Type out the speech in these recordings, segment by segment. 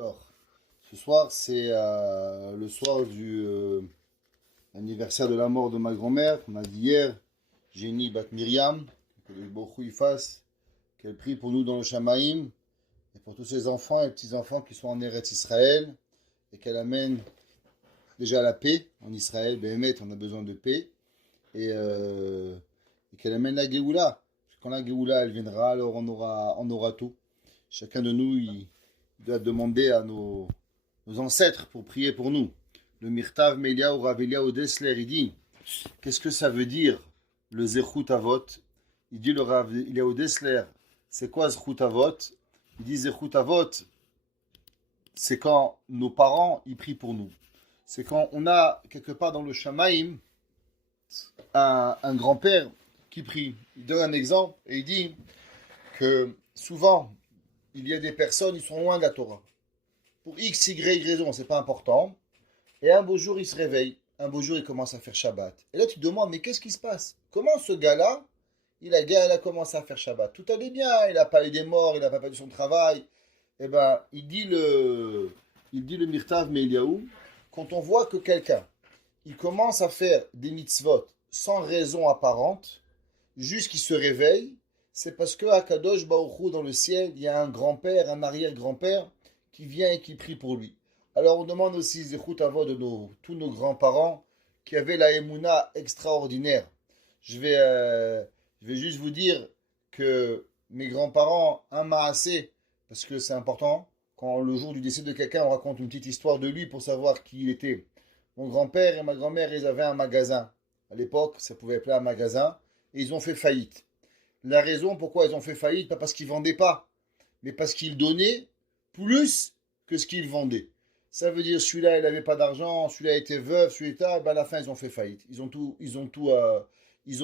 Alors, ce soir, c'est le soir du anniversaire de la mort de ma grand-mère. On a dit hier, Jenny Bat Miriam, que le Borou y fasse, qu'elle prie pour nous dans le Shamaïm, et pour tous ses enfants et petits-enfants qui sont en Eretz Israël, et qu'elle amène déjà la paix en Israël. Béhémet, on a besoin de paix, et qu'elle amène la Géoula. Quand la Géoula, elle viendra, alors on aura tout. Chacun de nous, il doit demander à nos ancêtres pour prier pour nous. Le Mirtav Melia ou Ravelia ou Desler, il dit, qu'est-ce que ça veut dire le Zechut Avot? Il dit le Ravelia ou Desler, c'est quoi Zechut Avot? Il dit Zechut Avot, c'est quand nos parents, ils prient pour nous. C'est quand on a quelque part dans le Shamaïm un grand-père qui prie. Il donne un exemple et il dit que souvent, il y a des personnes, ils sont loin de la Torah. Pour X, Y raison, c'est pas important. Et un beau jour, il se réveille. Un beau jour, il commence à faire Shabbat. Et là, tu te demandes, mais qu'est-ce qui se passe? Comment ce gars-là, il a commencé à faire Shabbat? Tout allait bien, il n'a pas eu des morts, il n'a pas perdu son travail. Eh ben, il dit le Mirtav Meiliaou, quand on voit que quelqu'un, il commence à faire des mitzvot sans raison apparente, juste qu'il se réveille, c'est parce que à Kadosh Baruch Hu, dans le ciel, il y a un grand-père, un arrière-grand-père qui vient et qui prie pour lui. Alors on demande aussi Zechut Avot de tous nos grands-parents qui avaient la Emouna extraordinaire. Je vais juste vous dire que mes grands-parents, un Maasé, parce que c'est important, quand le jour du décès de quelqu'un, on raconte une petite histoire de lui pour savoir qui il était. Mon grand-père et ma grand-mère, ils avaient un magasin. À l'époque, ça pouvait appeler un magasin, et ils ont fait faillite. La raison pourquoi ils ont fait faillite, pas parce qu'ils ne vendaient pas, mais parce qu'ils donnaient plus que ce qu'ils vendaient. Ça veut dire celui-là, il n'avait pas d'argent, celui-là était veuf, celui-là, ben à la fin, ils ont fait faillite. Ils ont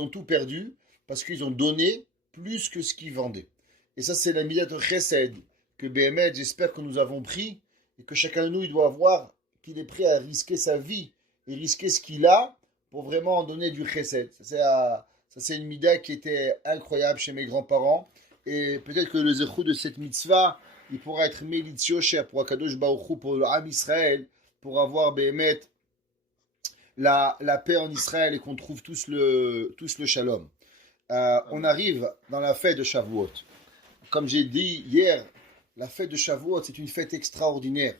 tout perdu parce qu'ils ont donné plus que ce qu'ils vendaient. Et ça, c'est la midat de chesed que BML, j'espère que nous avons pris et que chacun de nous, il doit voir qu'il est prêt à risquer sa vie et risquer ce qu'il a pour vraiment en donner du chesed. Ça, c'est une midah qui était incroyable chez mes grands-parents. Et peut-être que le zechut de cette mitzvah, il pourra être Melitziosher pour Akadosh Baruch Hu, pour le Ham Israël, pour avoir Béhémet la paix en Israël et qu'on trouve tous le shalom. On arrive dans la fête de Shavuot. Comme j'ai dit hier, la fête de Shavuot, c'est une fête extraordinaire.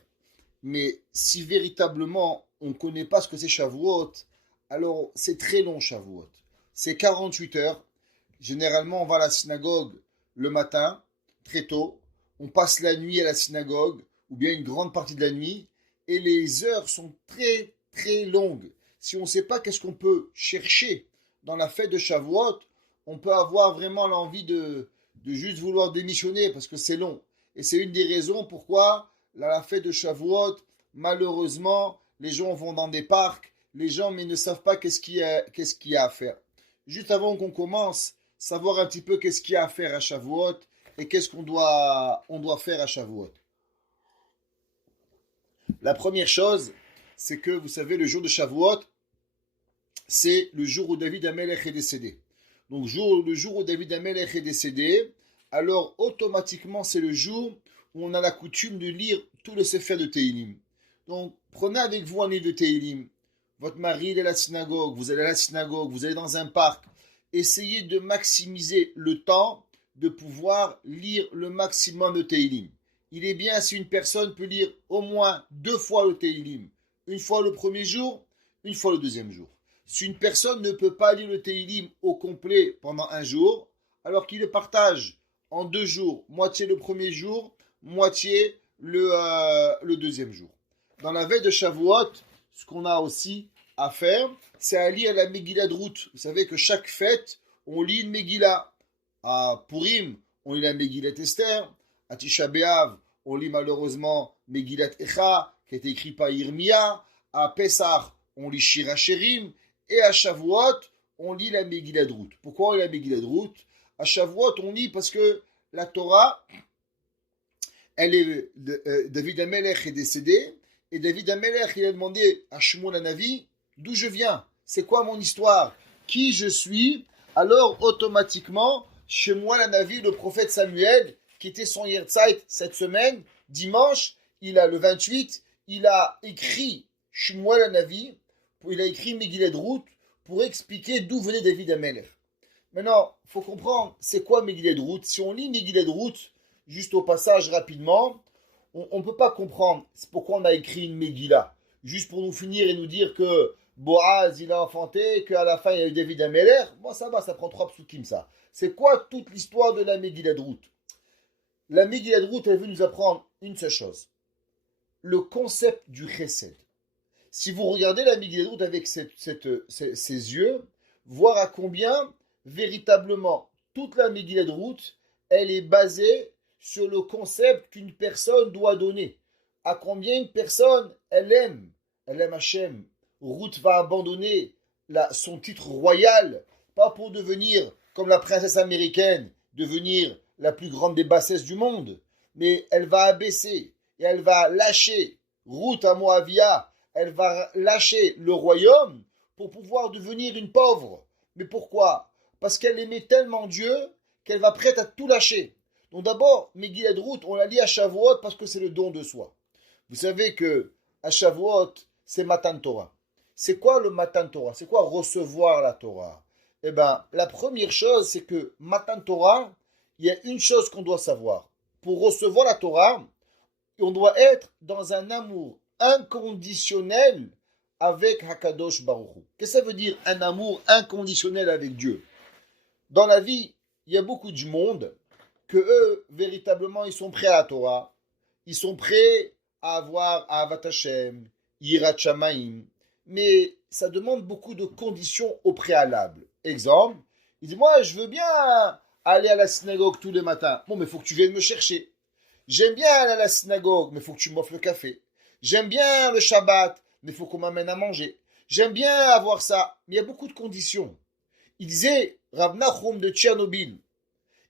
Mais si véritablement on ne connaît pas ce que c'est Shavuot, alors c'est très long Shavuot. C'est 48 heures. Généralement, on va à la synagogue le matin, très tôt. On passe la nuit à la synagogue, ou bien une grande partie de la nuit, et les heures sont très, très longues. Si on ne sait pas qu'est-ce qu'on peut chercher dans la fête de Shavuot, on peut avoir vraiment l'envie de juste vouloir démissionner, parce que c'est long. Et c'est une des raisons pourquoi, dans la fête de Shavuot, malheureusement, les gens vont dans des parcs, les gens mais ne savent pas qu'est-ce qu'il y a à faire. Juste avant qu'on commence, savoir un petit peu qu'est-ce qu'il y a à faire à Shavuot, et qu'est-ce qu'on doit faire à Shavuot. La première chose, c'est que vous savez, le jour de Shavuot, c'est le jour où David Amelech est décédé. Donc le jour où David Amelech est décédé, alors automatiquement c'est le jour où on a la coutume de lire tout le Sefer de Tehillim. Donc prenez avec vous un livre de Tehillim. Votre mari est à la synagogue, vous allez à la synagogue, vous allez dans un parc. Essayez de maximiser le temps de pouvoir lire le maximum de Tehillim. Il est bien si une personne peut lire au moins 2 fois le Tehillim. Une fois le premier jour, une fois le deuxième jour. Si une personne ne peut pas lire le Tehillim au complet pendant un jour, alors qu'il le partage en 2 jours, moitié le premier jour, moitié le deuxième jour. Dans la veille de Shavuot, ce qu'on a aussi à faire, c'est à lire la Megillah de Ruth. Vous savez que chaque fête, on lit une Megillah. À Purim, on lit la Megillat Esther. À Tisha B'Av, on lit malheureusement Megillat Echa, qui a été écrit par Yirmiyah. À Pessah, on lit Shir HaShirim. Et à Shavuot, on lit la Megillah de Ruth. Pourquoi on lit la Megillah de Ruth? À Shavuot, on lit parce que la Torah, David Amelech est décédé. Et David Amelech, il a demandé à Shmuel Hanavi, d'où je viens? C'est quoi mon histoire? Qui je suis? Alors, automatiquement, Shmuel Hanavi, le prophète Samuel, qui était son Yerzeit cette semaine, dimanche, le 28, il a écrit Shmuel Hanavi, il a écrit Megillah Ruth pour expliquer d'où venait David Amelech. Maintenant, il faut comprendre, c'est quoi Megillah Ruth? Si on lit Megillah Ruth, juste au passage rapidement, on ne peut pas comprendre pourquoi on a écrit une Megillah. Juste pour nous finir et nous dire que Boaz, il a enfanté, qu'à la fin, il y a eu David Amelech. Bon, ça va, ça prend 3 psukim, ça. C'est quoi toute l'histoire de la Megillah Ruth? La Megillah Ruth, elle veut nous apprendre une seule chose. Le concept du chesed. Si vous regardez la Megillah Ruth avec ses yeux, voir à combien, véritablement, toute la Megillah Ruth, elle est basée sur le concept qu'une personne doit donner. À combien une personne, elle aime Hachem. Ruth va abandonner son titre royal, pas pour devenir, comme la princesse américaine, devenir la plus grande des bassesses du monde, mais elle va abaisser et elle va lâcher Ruth à Moavia, elle va lâcher le royaume pour pouvoir devenir une pauvre. Mais pourquoi? Parce qu'elle aimait tellement Dieu qu'elle va prête à tout lâcher. Donc d'abord, Megillah Ruth, on la lit à Shavuot parce que c'est le don de soi. Vous savez que à Shavuot, c'est Matan Torah. C'est quoi le Matan Torah? C'est quoi recevoir la Torah? Eh bien, la première chose, c'est que Matan Torah, il y a une chose qu'on doit savoir. Pour recevoir la Torah, on doit être dans un amour inconditionnel avec Hakadosh Baruch Hu. Qu'est-ce que ça veut dire un amour inconditionnel avec Dieu? Dans la vie, il y a beaucoup de monde que eux, véritablement, ils sont prêts à la Torah. Ils sont prêts à avoir Ahavat Hashem, Yirat Shamayim. Mais ça demande beaucoup de conditions au préalable. Exemple, il dit, moi, je veux bien aller à la synagogue tous les matins. Bon, mais il faut que tu viennes me chercher. J'aime bien aller à la synagogue, mais il faut que tu m'offres le café. J'aime bien le Shabbat, mais il faut qu'on m'amène à manger. J'aime bien avoir ça, mais il y a beaucoup de conditions. Il disait, Rav Nachum de Tchernobyl,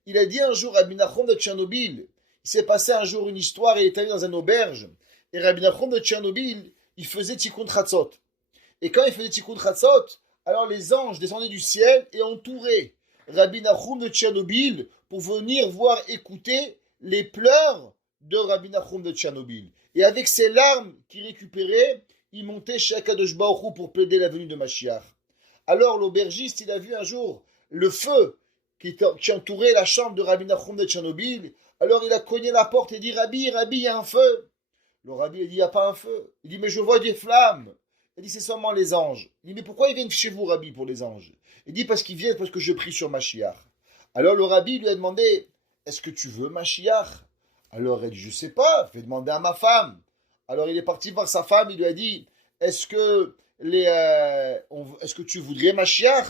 il a dit un jour, Rabbi Nachum de Tchernobyl, il s'est passé un jour une histoire, il est allé dans une auberge, et Rabbi Nachum de Tchernobyl, il faisait Tikkun Chatzot. Et quand il faisait Tikkun Chatzot, alors les anges descendaient du ciel et entouraient Rabbi Nachum de Tchernobyl pour venir voir, écouter les pleurs de Rabbi Nachum de Tchernobyl. Et avec ces larmes qu'il récupérait, il montait chez Akadosh Baruch Hu pour plaider la venue de Mashiach. Alors l'aubergiste, il a vu un jour le feu qui entourait la chambre de Rabbi Nachum de Tchernobyl. Alors il a cogné la porte et dit, Rabbi, il y a un feu. Le Rabbi, il dit, il n'y a pas un feu. Il dit, mais je vois des flammes. Il dit, c'est seulement les anges. Il dit, mais pourquoi ils viennent chez vous, Rabbi, pour les anges? Il dit, parce qu'ils viennent parce que je prie sur Mashiach. Alors le Rabbi lui a demandé, est-ce que tu veux Mashiach? Alors elle dit, je ne sais pas, je vais demander à ma femme. Alors il est parti voir sa femme, il lui a dit, est-ce que tu voudrais Mashiach?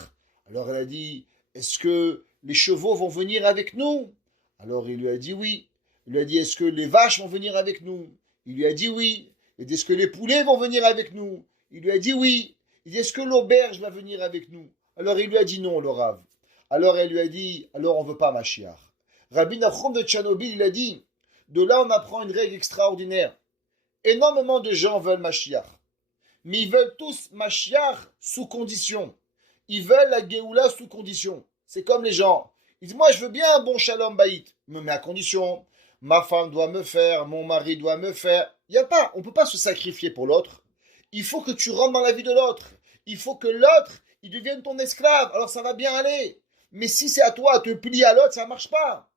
Alors elle a dit, est-ce que les chevaux vont venir avec nous? Alors il lui a dit oui. Il lui a dit, est-ce que les vaches vont venir avec nous? Il lui a dit oui. Il dit, est-ce que les poulets vont venir avec nous? Il lui a dit oui. Il dit, est-ce que l'auberge va venir avec nous? Alors il lui a dit non, le Rav. Alors elle lui a dit, alors on ne veut pas Mashiach. Rabbi Nachum de Tchernobyl, il a dit, de là on apprend une règle extraordinaire. Énormément de gens veulent Mashiach. Mais ils veulent tous Mashiach sous condition. Ils veulent la Géoula sous condition. C'est comme les gens. Ils disent, moi je veux bien un bon Shalom Baït, mais à condition. Ma femme doit me faire, mon mari doit me faire. On ne peut pas se sacrifier pour l'autre. Il faut que tu rentres dans la vie de l'autre. Il faut que l'autre, il devienne ton esclave. Alors ça va bien aller. Mais si c'est à toi de te plier à l'autre, ça ne marche pas.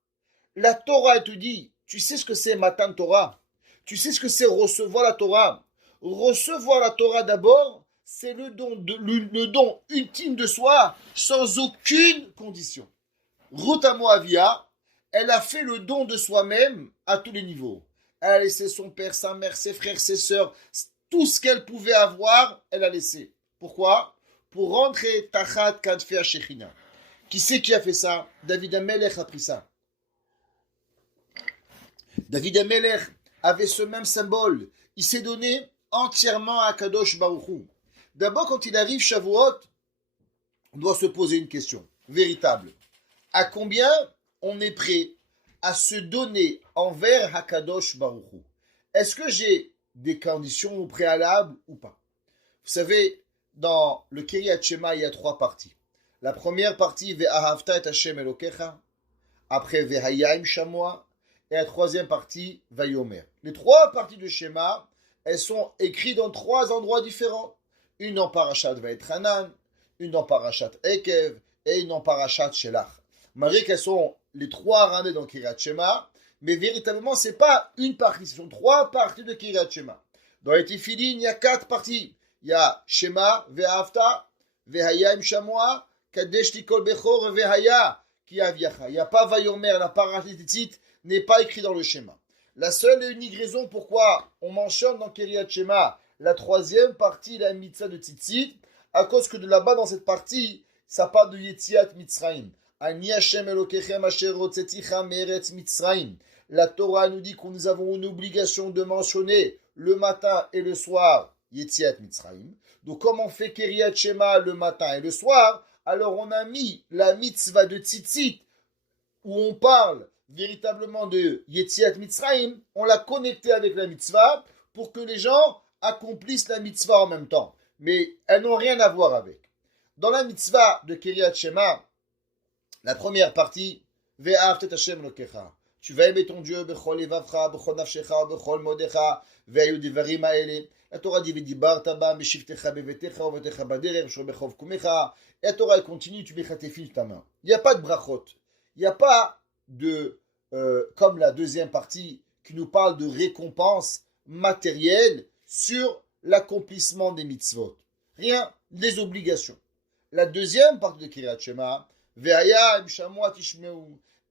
La Torah, elle te dit, tu sais ce que c'est Matan Torah? Tu sais ce que c'est recevoir la Torah? Recevoir la Torah d'abord, c'est le don ultime de soi, sans aucune condition. Ruth à Moavia, elle a fait le don de soi-même à tous les niveaux. Elle a laissé son père, sa mère, ses frères, ses sœurs, tout ce qu'elle pouvait avoir, elle a laissé. Pourquoi? Pour rentrer Tachat Kadfea Shechina. Qui c'est qui a fait ça? David Amelech a pris ça. David Amelech avait ce même symbole. Il s'est donné entièrement à Kadosh Baruch Hu. D'abord, quand il arrive Shavuot, on doit se poser une question véritable. À combien on est prêt à se donner envers Hakadosh Baruch Hu? Est-ce que j'ai des conditions préalables ou pas? Vous savez, dans le Kiryat Shema, il y a 3 parties. La première partie, Ve'ahavta et Hashem Elokecha. Après, Ve'hayim Shamoa. et la troisième partie, Vayomer. Les trois parties de Shema, elles sont écrites dans trois endroits différents. Une dans Parashat Vaetranan, une dans Parashat Ekev et une dans Parashat Shelach. Malgré qu'elles sont les trois ramenées dans Kiryat Shema, mais véritablement, ce n'est pas une partie, ce sont trois parties de Kiryat Shema. Dans les Tefillin, il y a quatre parties. Il y a Shema, Ve'afta, Ve'haya im Shamoa, Kadesh Tikol Bechor, Ve'haya ki Aviacha. Il n'y a pas Vayomer, la parashat Tzitzit n'est pas écrit dans le schéma. La seule et unique raison pourquoi on mentionne dans Kiryat Shema la troisième partie, la mitzvah de Tzitzit, à cause que de là-bas, dans cette partie, ça parle de Yetziat Mitzrayim. Ani Hashem Elokechem Asher Hotzeticha Meretz Mitzrayim. La Torah nous dit que nous avons une obligation de mentionner le matin et le soir Yetziat Mitzrayim. Donc, comme on fait Kiryat Shema le matin et le soir, alors on a mis la mitzvah de Tzitzit, où on parle véritablement de Yetziat Mitzrayim, on l'a connecté avec la mitzvah pour que les gens accomplissent la mitzvah en même temps. Mais elles n'ont rien à voir avec. Dans la mitzvah de Kiryat Shema, la première partie, Ve'ahavta Hashem Elokecha. Tu vas aimer ton Dieu, Bechol Levavcha, Bechol Nafshecha, Bechol Modecha, Ve'ayu Devarim Ha'ele. La Torah dit V'dibarta ba Meshivtecha Bevetecha, Uvetecha Baderer, Shobechov Kumecha. Et la Torah continue, tu mettras tes fils de ta main. Il n'y a pas de brachot. Il n'y a pas de, comme la deuxième partie, qui nous parle de récompense matérielle sur l'accomplissement des mitzvot. Rien, des obligations. La deuxième partie de Kiryat Shema, Ve'aya im Shamoa tishmeu,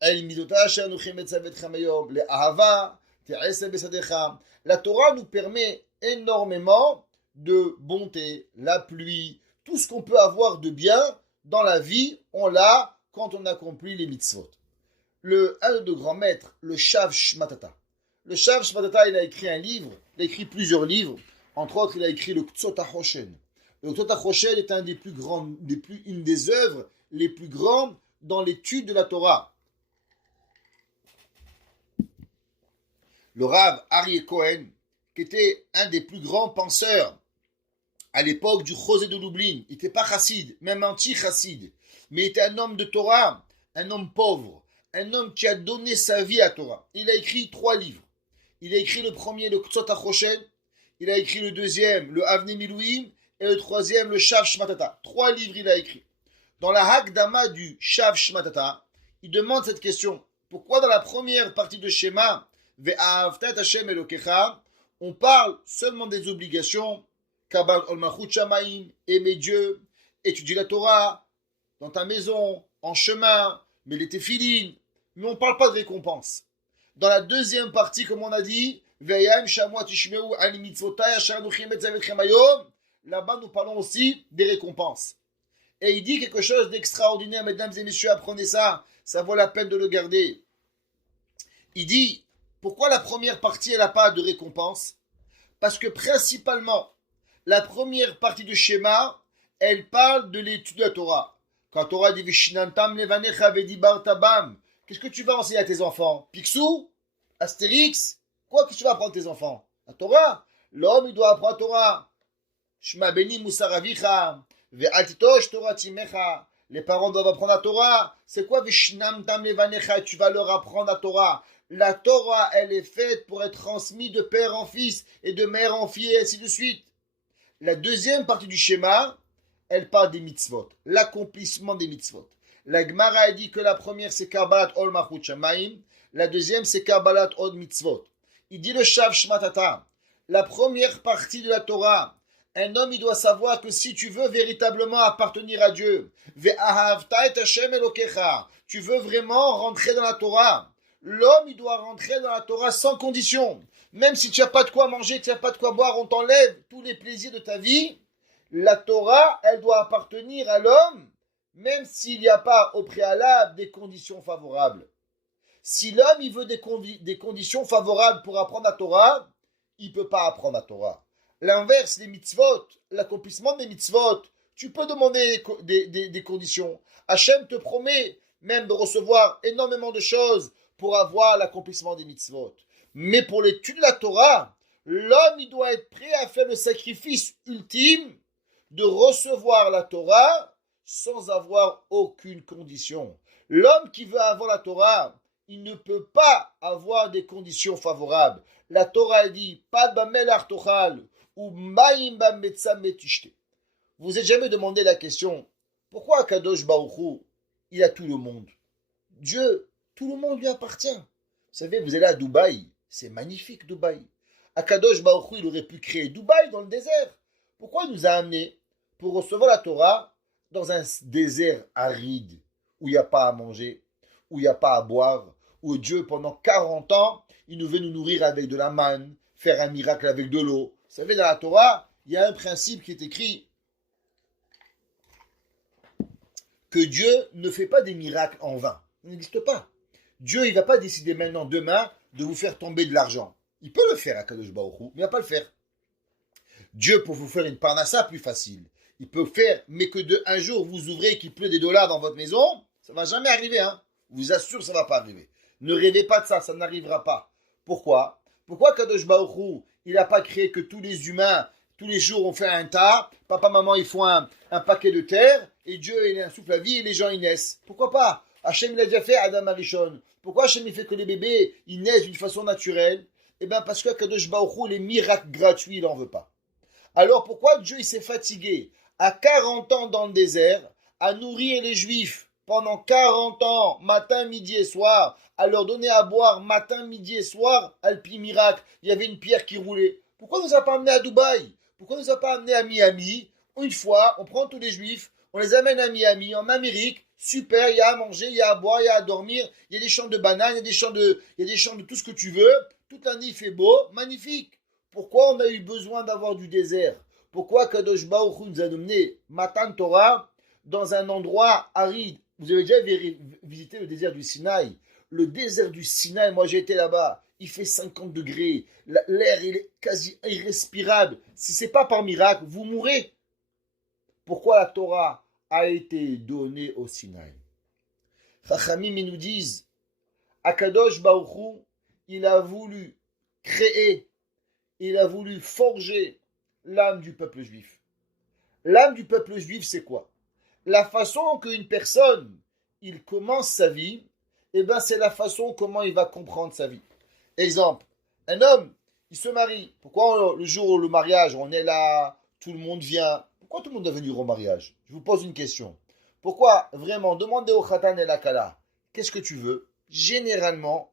el midota asher anuchim etzavetchem hayom, le'ahava te'aseh besadecha. La Torah nous permet énormément de bonté, la pluie, tout ce qu'on peut avoir de bien dans la vie, on l'a quand on accomplit les mitzvot. Un de grands maîtres, le Shav Shmatata. Le Shav Shmatata, il a écrit un livre, il a écrit plusieurs livres. Entre autres, il a écrit le Ktsot HaChoshen. Le Ktsot HaChoshen est une des œuvres les plus grandes dans l'étude de la Torah. Le Rav Aryeh Cohen, qui était un des plus grands penseurs à l'époque du Chosé de Lublin, il n'était pas chassid, même anti-chassid, mais il était un homme de Torah, un homme pauvre, un homme qui a donné sa vie à Torah. Il a écrit 3 livres. Il a écrit le premier, le Ktsot HaChoshen, il a écrit le deuxième, le Avnei Miluim, et le troisième, le Shav Shmatata. 3 livres il a écrit. Dans la Hakdama du Shav Shmatata, il demande cette question. Pourquoi dans la première partie de Shema, Ve'ahavta et Hashem Elokecha, on parle seulement des obligations, Kabal ol Malchut Shamayim, aimer Dieu, étudier la Torah, dans ta maison, en chemin, mais les téphilines, mais on ne parle pas de récompense. Dans la deuxième partie, comme on a dit, là-bas nous parlons aussi des récompenses. Et il dit quelque chose d'extraordinaire, mesdames et messieurs, apprenez ça, ça vaut la peine de le garder. Il dit, pourquoi la première partie, elle n'a pas de récompense? Parce que principalement, la première partie du schéma, elle parle de l'étude de la Torah. Quand la Torah dit Vishinantam levanecha vedibartabam, qu'est-ce que tu vas enseigner à tes enfants? Picsou? Astérix? Quoi que tu vas apprendre à tes enfants? La Torah? L'homme, il doit apprendre la Torah. Shma beni musaravicha, ve'altitosh Torah timecha. Les parents doivent apprendre la Torah. C'est quoi Vishinantam levanecha? Tu vas leur apprendre la Torah. La Torah, elle est faite pour être transmise de père en fils et de mère en fille et ainsi de suite. La deuxième partie du schéma, elle parle des mitzvot, l'accomplissement des mitzvot. La Gemara a dit que la première c'est Kabbalat Ol Malchut Shamayim, la deuxième c'est Kabbalat Od Mitzvot. Il dit le Shav Shmatata, la première partie de la Torah, un homme il doit savoir que si tu veux véritablement appartenir à Dieu, Ve'ahavta et Hashem Elokecha, tu veux vraiment rentrer dans la Torah, l'homme il doit rentrer dans la Torah sans condition. Même si tu n'as pas de quoi manger, tu n'as pas de quoi boire, on t'enlève tous les plaisirs de ta vie. La Torah, elle doit appartenir à l'homme, même s'il n'y a pas au préalable des conditions favorables. Si l'homme il veut des conditions favorables pour apprendre la Torah, il ne peut pas apprendre la Torah. L'inverse, les mitzvot, l'accomplissement des mitzvot, tu peux demander des conditions. Hachem te promet même de recevoir énormément de choses pour avoir l'accomplissement des mitzvot. Mais pour l'étude de la Torah, l'homme il doit être prêt à faire le sacrifice ultime de recevoir la Torah sans avoir aucune condition. L'homme qui veut avoir la Torah, il ne peut pas avoir des conditions favorables. La Torah dit, pas bamelar tochal ou maim bametza metishte. Vous n'avez jamais demandé la question, pourquoi Kadosh Baruch Hu, il a tout le monde? Dieu, tout le monde lui appartient. Vous savez, vous allez à Dubaï, c'est magnifique Dubaï. Akadosh Baruch Hu, il aurait pu créer Dubaï dans le désert. Pourquoi il nous a amenés pour recevoir la Torah dans un désert aride, où il n'y a pas à manger, où il n'y a pas à boire, où Dieu, pendant 40 ans, il nous veut nous nourrir avec de la manne, faire un miracle avec de l'eau. Vous savez, dans la Torah, il y a un principe qui est écrit, que Dieu ne fait pas des miracles en vain. Ça n'existe pas. Dieu, il ne va pas décider maintenant, demain, de vous faire tomber de l'argent. Il peut le faire à Kadosh Baruch Hu, mais il ne va pas le faire. Dieu, pour vous faire une parnassa plus facile, il peut faire, mais que un jour vous ouvrez qu'il pleut des dollars dans votre maison, ça ne va jamais arriver. Hein. Je vous assure, ça ne va pas arriver. Ne rêvez pas de ça, ça n'arrivera pas. Pourquoi? Pourquoi Kadosh Baruch Hu, il n'a pas créé que tous les humains, tous les jours, on fait un tas, papa, maman, ils font un paquet de terre, et Dieu, il insouffle la vie, et les gens, ils naissent. Pourquoi pas? Hachem, il a déjà fait Adam Arishon. Pourquoi Hachem, il fait que les bébés, ils naissent d'une façon naturelle? Eh bien, parce que Kadosh Baruch Hu, les miracles gratuits, il n'en veut pas. Alors, pourquoi Dieu, il s'est fatigué à 40 ans dans le désert, à nourrir les Juifs pendant 40 ans, matin, midi et soir, à leur donner à boire matin, midi et soir, alpi miracle, il y avait une pierre qui roulait. Pourquoi ne nous a pas amenés à Dubaï? Pourquoi ne nous a pas amenés à Miami? Une fois, on prend tous les Juifs, on les amène à Miami, en Amérique, super, il y a à manger, il y a à boire, il y a à dormir, il y a des champs de bananes, il y a des champs de tout ce que tu veux, toute l'année il fait beau, magnifique. Pourquoi on a eu besoin d'avoir du désert? Pourquoi Kadosh Baruch Hu nous a amené Matan Torah dans un endroit aride? Vous avez déjà visité le désert du Sinaï? Le désert du Sinaï, moi j'ai été là-bas, il fait 50 degrés, l'air il est quasi irrespirable. Si ce n'est pas par miracle, vous mourrez. Pourquoi la Torah a été donnée au Sinaï? Chachamim, ils nous disent, Akadosh Baruch Hu, il a voulu créer, il a voulu forger l'âme du peuple juif. L'âme du peuple juif, c'est quoi? La façon qu'une personne, il commence sa vie, eh ben c'est la façon comment il va comprendre sa vie. Exemple, un homme, il se marie. Pourquoi le jour où le mariage, on est là, tout le monde vient? Pourquoi tout le monde doit venir au mariage? Je vous pose une question. Pourquoi vraiment, demandez au Khatan et la Kala, qu'est-ce que tu veux? Généralement,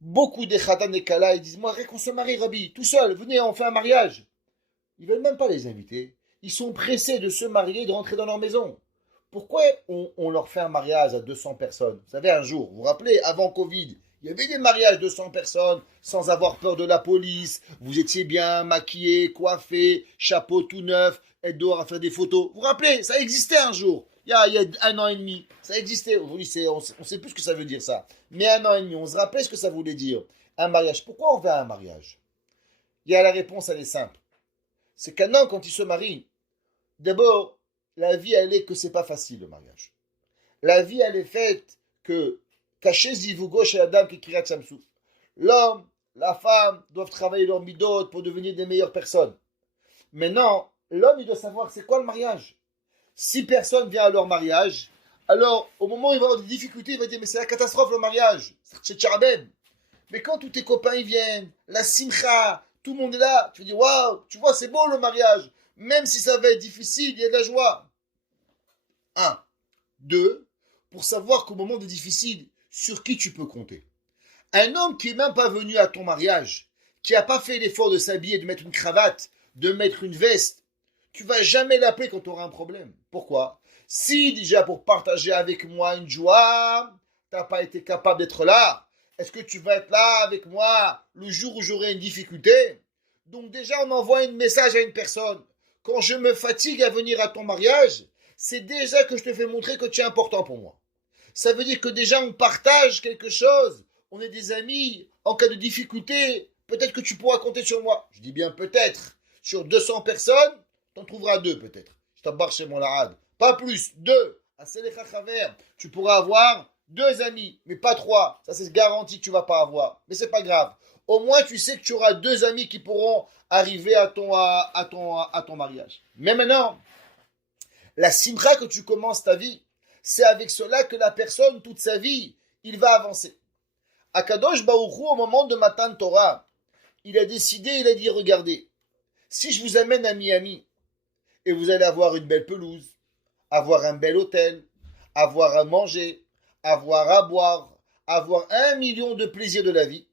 beaucoup des Khatan et Kala, ils disent, moi, qu'on se marie, Rabbi, tout seul, venez, on fait un mariage. Ils ne veulent même pas les inviter. Ils sont pressés de se marier, de rentrer dans leur maison. Pourquoi on leur fait un mariage à 200 personnes? Vous savez, un jour, vous vous rappelez, avant Covid, il y avait des mariages de 100 personnes sans avoir peur de la police. Vous étiez bien maquillés, coiffés, chapeau tout neuf, être dehors à faire des photos. Vous vous rappelez, ça existait un jour. Il y a 1 an et demi. Ça existait. Aujourd'hui, on ne sait plus ce que ça veut dire ça. Mais 1 an et demi, on se rappelait ce que ça voulait dire. Un mariage. Pourquoi on fait un mariage? Il y a la réponse, elle est simple. C'est qu'un homme, quand il se marie, d'abord, la vie, elle est que c'est pas facile, le mariage. La vie, elle est faite que caché zivugo chez Adam qui kirat samsou. L'homme, la femme doivent travailler leur midot pour devenir des meilleures personnes. Maintenant, l'homme, il doit savoir c'est quoi le mariage. Si personne vient à leur mariage, alors au moment où il va avoir des difficultés, il va dire mais c'est la catastrophe le mariage. C'est tcharabem. Mais quand tous tes copains ils viennent, la simcha, tout le monde est là, tu vas dire waouh, tu vois c'est beau le mariage. Même si ça va être difficile, il y a de la joie. 1. 2. Pour savoir qu'au moment de difficile, sur qui tu peux compter. Un homme qui n'est même pas venu à ton mariage, qui n'a pas fait l'effort de s'habiller, de mettre une cravate, de mettre une veste, tu ne vas jamais l'appeler quand tu auras un problème. Pourquoi? Si déjà pour partager avec moi une joie, tu n'as pas été capable d'être là, est-ce que tu vas être là avec moi le jour où j'aurai une difficulté? Donc déjà on envoie un message à une personne. Quand je me fatigue à venir à ton mariage, c'est déjà que je te fais montrer que tu es important pour moi. Ça veut dire que déjà on partage quelque chose, on est des amis, en cas de difficulté, peut-être que tu pourras compter sur moi. Je dis bien peut-être, sur 200 personnes, tu en trouveras 2 peut-être. Je t'embarque chez mon larade. Pas plus, 2. À Selecha Chaver, tu pourras avoir 2 amis, mais pas 3. Ça c'est garanti que tu ne vas pas avoir, mais c'est pas grave. Au moins tu sais que tu auras 2 amis qui pourront arriver à ton mariage. Mais maintenant, la simcha que tu commences ta vie, c'est avec cela que la personne, toute sa vie, il va avancer. Akadosh Baruch Hu, au moment de Matan Torah, il a décidé, il a dit, regardez, si je vous amène à Miami, et vous allez avoir une belle pelouse, avoir un bel hôtel, avoir à manger, avoir à boire, avoir 1 million de plaisirs de la vie,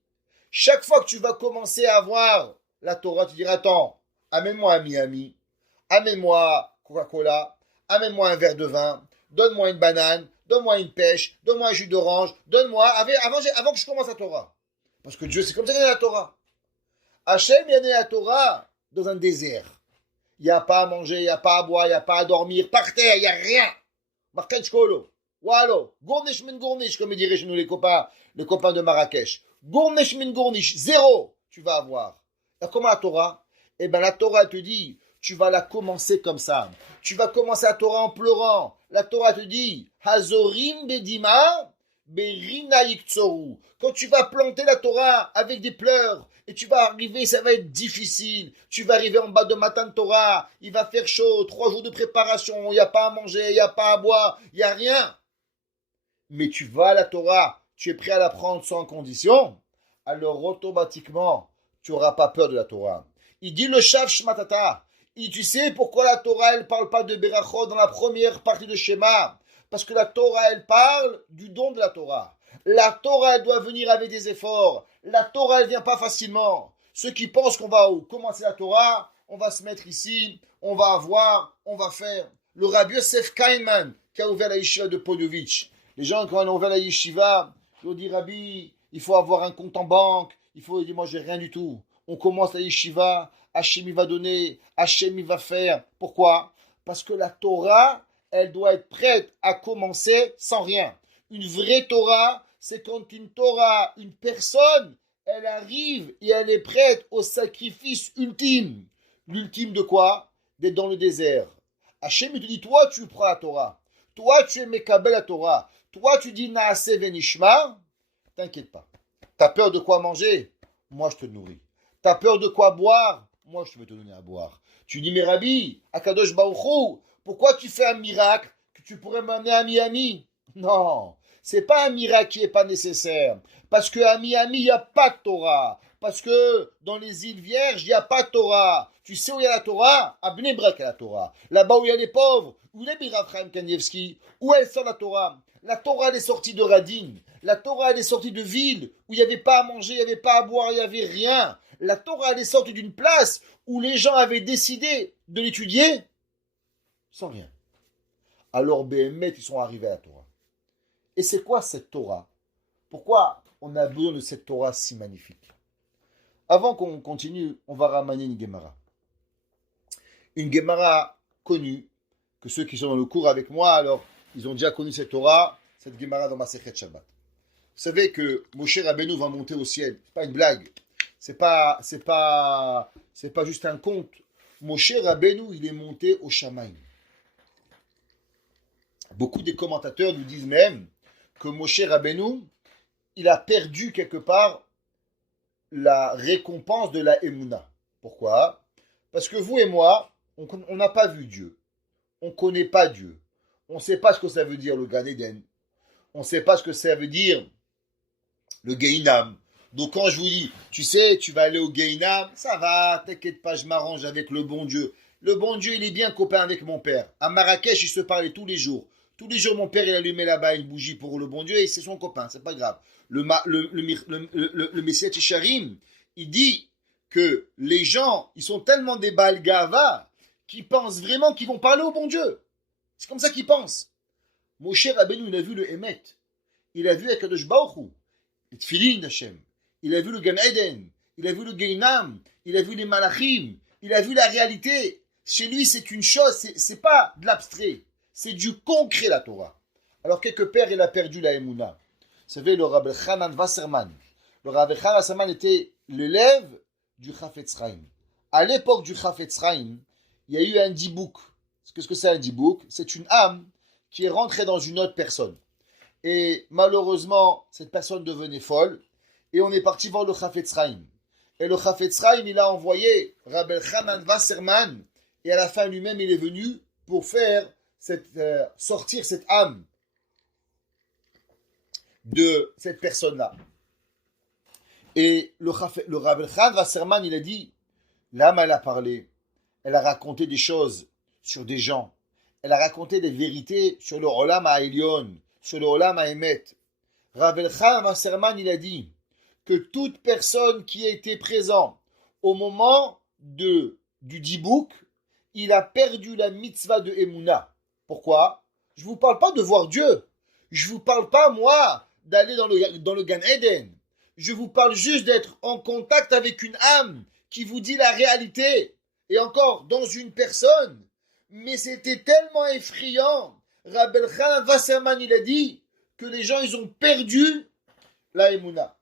chaque fois que tu vas commencer à avoir la Torah, tu diras, attends, amène-moi à Miami, amène-moi Coca-Cola, amène-moi un verre de vin, donne-moi une banane, donne-moi une pêche, donne-moi un jus d'orange, donne-moi, avant que je commence la Torah. Parce que Dieu, c'est comme ça qu'il y a la Torah. Hachem, il y a la Torah dans un désert. Il n'y a pas à manger, il n'y a pas à boire, il n'y a pas à dormir, par terre, il n'y a rien. Markach Kolo, Walo, Gournish min Gournish, comme diraient chez nous les copains de Marrakech. Gournish min Gournish, zéro, tu vas avoir. Et comment la Torah? Eh bien, la Torah te dit, tu vas la commencer comme ça. Tu vas commencer la Torah en pleurant. La Torah te dit, Hazorim bedima, berina yiktsoru. Quand tu vas planter la Torah avec des pleurs, et tu vas arriver, ça va être difficile. Tu vas arriver en bas de Matan Torah, il va faire chaud, 3 jours de préparation, il n'y a pas à manger, il n'y a pas à boire, il n'y a rien. Mais tu vas à la Torah, tu es prêt à la prendre sans condition, alors automatiquement, tu n'auras pas peur de la Torah. Il dit le Shav Shmatata. Et tu sais pourquoi la Torah, elle ne parle pas de Berachot dans la première partie de Shema? Parce que la Torah, elle parle du don de la Torah. La Torah, elle doit venir avec des efforts. La Torah, elle ne vient pas facilement. Ceux qui pensent qu'on va commencer la Torah, on va se mettre ici, on va avoir, on va faire. Le Rabbi Yosef Kainman, qui a ouvert la yeshiva de Podovitch. Les gens, quand ils ont ouvert la yeshiva, ils ont dit, Rabbi, il faut avoir un compte en banque. Il faut dire, moi, j'ai rien du tout. On commence la yeshiva, Hachem il va donner, Hachem il va faire. Pourquoi? Parce que la Torah, elle doit être prête à commencer sans rien. Une vraie Torah, c'est quand une Torah, une personne, elle arrive et elle est prête au sacrifice ultime. L'ultime de quoi? D'être dans le désert. Hachem il te dit, toi tu prends la Torah. Toi tu es Mekabel la Torah. Toi tu dis Naase Venishma. T'inquiète pas. T'as peur de quoi manger? Moi je te nourris. T'as peur de quoi boire? Moi, je vais te donner à boire. Tu dis, mais Rabbi, Akadosh Baruch Hu, pourquoi tu fais un miracle que tu pourrais m'amener à Miami? Non, c'est pas un miracle qui n'est pas nécessaire. Parce qu'à Miami, il n'y a pas de Torah. Parce que dans les îles Vierges, il n'y a pas de Torah. Tu sais où il y a la Torah? À Bnei Brak, il y a la Torah. Là-bas où il y a les pauvres, où il est Rav Chaim Kanievski, où elle sort la Torah? La Torah, elle est sortie de Radin. La Torah, elle est sortie de villes où il n'y avait pas à manger, il n'y avait pas à boire, il n'y avait rien. La Torah, elle est sortie d'une place où les gens avaient décidé de l'étudier sans rien. Alors, Béhémet, ils sont arrivés à la Torah. Et c'est quoi cette Torah? Pourquoi on a besoin de cette Torah si magnifique? Avant qu'on continue, on va ramener une Gemara. Une Gemara connue, que ceux qui sont dans le cours avec moi, alors, ils ont déjà connu cette Torah, cette Gemara dans Masechet Shabbat. Vous savez que Moshe Rabbeinu va monter au ciel. C'est pas une blague. C'est pas juste un conte. Moshe Rabbeinu, il est monté au Shamaïm. Beaucoup des commentateurs nous disent même que Moshe Rabbeinu, il a perdu quelque part la récompense de la Emouna. Pourquoi? Parce que vous et moi, on n'a pas vu Dieu. On ne connaît pas Dieu. On ne sait pas ce que ça veut dire le Gan Eden. On ne sait pas ce que ça veut dire le Gehinam. Donc quand je vous dis, tu sais, tu vas aller au Gehinam, ça va, t'inquiète pas, je m'arrange avec le bon Dieu. Le bon Dieu, il est bien copain avec mon père. À Marrakech, il se parlait tous les jours. Tous les jours, mon père, il allumait là-bas une bougie pour le bon Dieu et c'est son copain, c'est pas grave. Le Messiah Tisharim, il dit que les gens, ils sont tellement des Balgava qu'ils pensent vraiment qu'ils vont parler au bon Dieu. C'est comme ça qu'ils pensent. Moshe Rabbeinu, il a vu le Emet. Il a vu Akadosh Baruch Hu. Les Tfilin d'Hachem. Il a vu le Gan Eden. Il a vu le Gehinam. Il a vu les Malachim. Il a vu la réalité. Chez lui, c'est une chose. C'est pas de l'abstrait. C'est du concret, la Torah. Alors, quelque part, il a perdu la Emouna. Vous savez, le Rabbi Hanan Wasserman. Le Rabbi Hanan Wasserman était l'élève du Chafetz Chaim. À l'époque du Chafetz Chaim, il y a eu un dibouk. Qu'est-ce que c'est un dibouk? C'est une âme qui est rentrée dans une autre personne. Et malheureusement, cette personne devenait folle. Et on est parti voir le Chafetz Chaim. Et le Chafetz Chaim, il a envoyé Rabbi Hanan Wasserman. Et à la fin, lui-même, il est venu pour faire sortir cette âme. de cette personne-là. Et le Rav Elchanan Wasserman, il a dit, l'âme, elle a parlé, elle a raconté des choses sur des gens, elle a raconté des vérités sur le Olam HaElyon, sur le Olam HaEmet. Rav Elchanan Wasserman, il a dit que toute personne qui a été présente au moment du Dibouk, il a perdu la mitzvah de Emouna. Pourquoi? Je ne vous parle pas de voir Dieu. Je ne vous parle pas, moi, d'aller dans le Gan Eden. Je vous parle juste d'être en contact avec une âme qui vous dit la réalité. Et encore, dans une personne. Mais c'était tellement effrayant. Rav Elchanan Wasserman, il a dit que les gens, ils ont perdu la Emouna.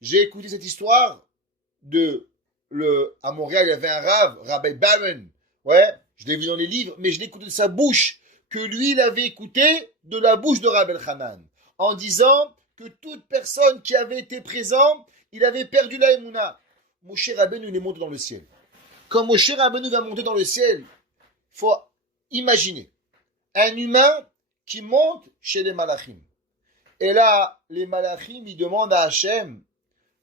J'ai écouté cette histoire à Montréal, il y avait un Rabbi Barron. Ouais, je l'ai vu dans les livres, mais je l'ai écouté de sa bouche, que lui, il avait écouté de la bouche de Rav Elchanan, en disant que toute personne qui avait été présente, il avait perdu la Emouna. Moshe Rabbeinu, il est monté dans le ciel. Quand Moshe Rabbeinu va monter dans le ciel, il faut imaginer un humain qui monte chez les malachim. Et là, les malachim, ils demandent à Hachem,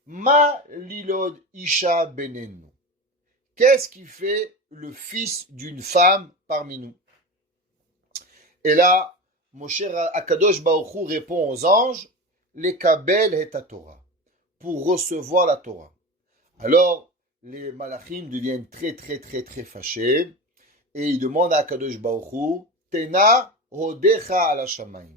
Ma lilod isha benenu. Qu'est-ce qui fait le fils d'une femme parmi nous? Et là, Moshe Akadosh Baruch Hu répond aux anges, les kabel et ta Torah, pour recevoir la Torah. Alors, les malachim deviennent très très très très fâchés et ils demandent à Akadosh Baruch Hu, Tena hodecha ala shamayim.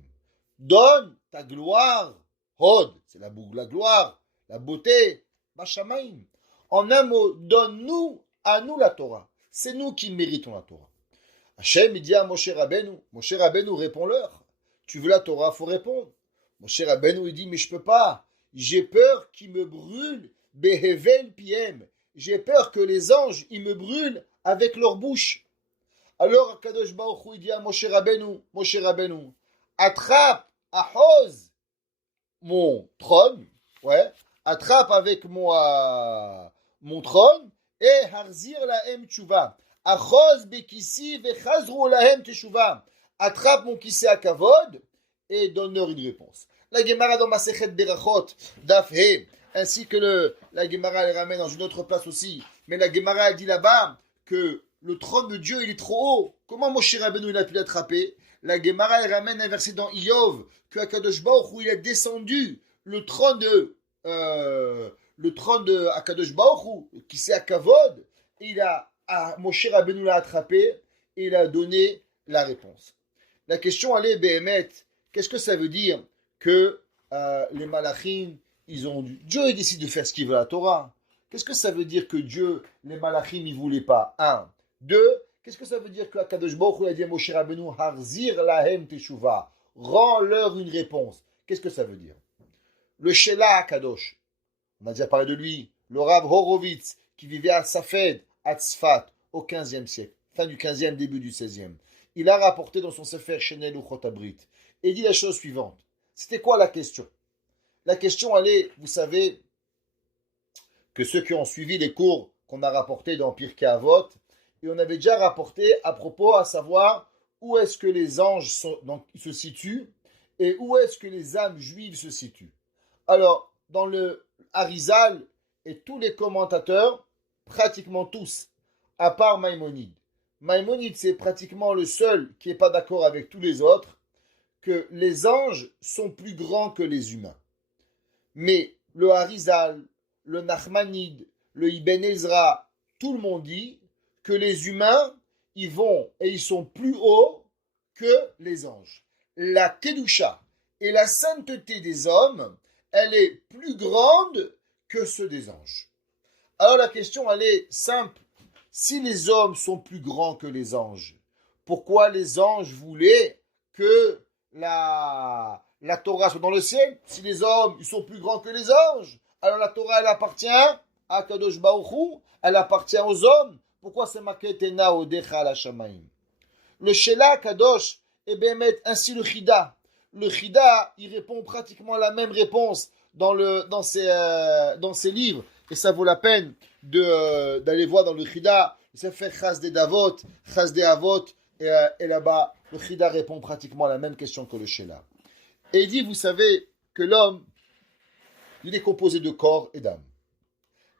Donne ta gloire, hod, c'est la gloire, la beauté, Bashamaim. En un mot, donne-nous, à nous la Torah. C'est nous qui méritons la Torah. Hachem, il dit à Moshe Rabbeinu, Moshe Rabbeinu, réponds-leur. Tu veux la Torah, il faut répondre. Moshe Rabbeinu, il dit, mais je ne peux pas. J'ai peur qu'ils me brûlent, Behevel Piem. J'ai peur que les anges, ils me brûlent avec leur bouche. Alors, Kadosh Baruch Hu, il dit à Moshe Rabbeinu, attrape, Ahoz, mon trône, ouais, attrape avec mon trône et harzir lahem tshuva. Achoz bekissi vechazru lahem teshuva. Attrape mon kissé à kavod et donne-leur une réponse. La Gemara dans Masechet Berachot, Daf He, ainsi que la Gemara les ramène dans une autre place aussi. Mais la Gemara dit là-bas que le trône de Dieu il est trop haut. Comment Moshe Rabbeinu il a pu l'attraper? La Gemara elle ramène un verset dans Iyov que Akadosh Baruch Hu il a descendu le trône de Akadosh Baruch Hu, qui c'est à Kavod, Moshe Rabbeinu l'a attrapé et il a donné la réponse. La question elle est, Behemet, qu'est-ce que ça veut dire que les malachim, Dieu il décide de faire ce qu'il veut à la Torah? Qu'est-ce que ça veut dire que Dieu, les malachim, ils ne voulaient pas? Un. Deux, qu'est-ce que ça veut dire que Akadosh Baruch Hu a dit à Moshe Rabbeinu, Harzir lahem teshuva, rends-leur une réponse? Qu'est-ce que ça veut dire? Le Shelah Akadosh, on a déjà parlé de lui, le Rav Horowitz, qui vivait à Safed, à Tzfat, au 15e siècle, fin du 15e, début du 16e. Il a rapporté dans son Sefer Shenel Uchot Abrit, et dit la chose suivante. C'était quoi la question? La question, elle est, vous savez, que ceux qui ont suivi les cours qu'on a rapportés dans Pirkei Avot, et on avait déjà rapporté à propos, à savoir, où est-ce que les anges se situent, et où est-ce que les âmes juives se situent. Alors, dans le Harizal et tous les commentateurs, pratiquement tous, à part Maïmonide. Maïmonide, c'est pratiquement le seul qui n'est pas d'accord avec tous les autres, que les anges sont plus grands que les humains. Mais le Harizal, le Nachmanide, le Ibn Ezra, tout le monde dit que les humains, ils vont et ils sont plus hauts que les anges. La Kedusha et la sainteté des hommes, elle est plus grande que ceux des anges. Alors la question, elle est simple. Si les hommes sont plus grands que les anges, pourquoi les anges voulaient que la Torah soit dans le ciel? Si les hommes ils sont plus grands que les anges, alors la Torah, elle appartient à Kadosh Baruch Hu, elle appartient aux hommes. Pourquoi c'est marqué Tena Odecha la Shamaim? Le Shelah Kadosh, et bien mettre ainsi le Chida. Le Chida, il répond pratiquement la même réponse dans ses livres. Et ça vaut la peine d'aller voir dans le Chida. Ça fait Chas des Davot, Chas des Avot. Et là-bas, le Chida répond pratiquement à la même question que le Shelah. Et il dit, vous savez, que l'homme, il est composé de corps et d'âme.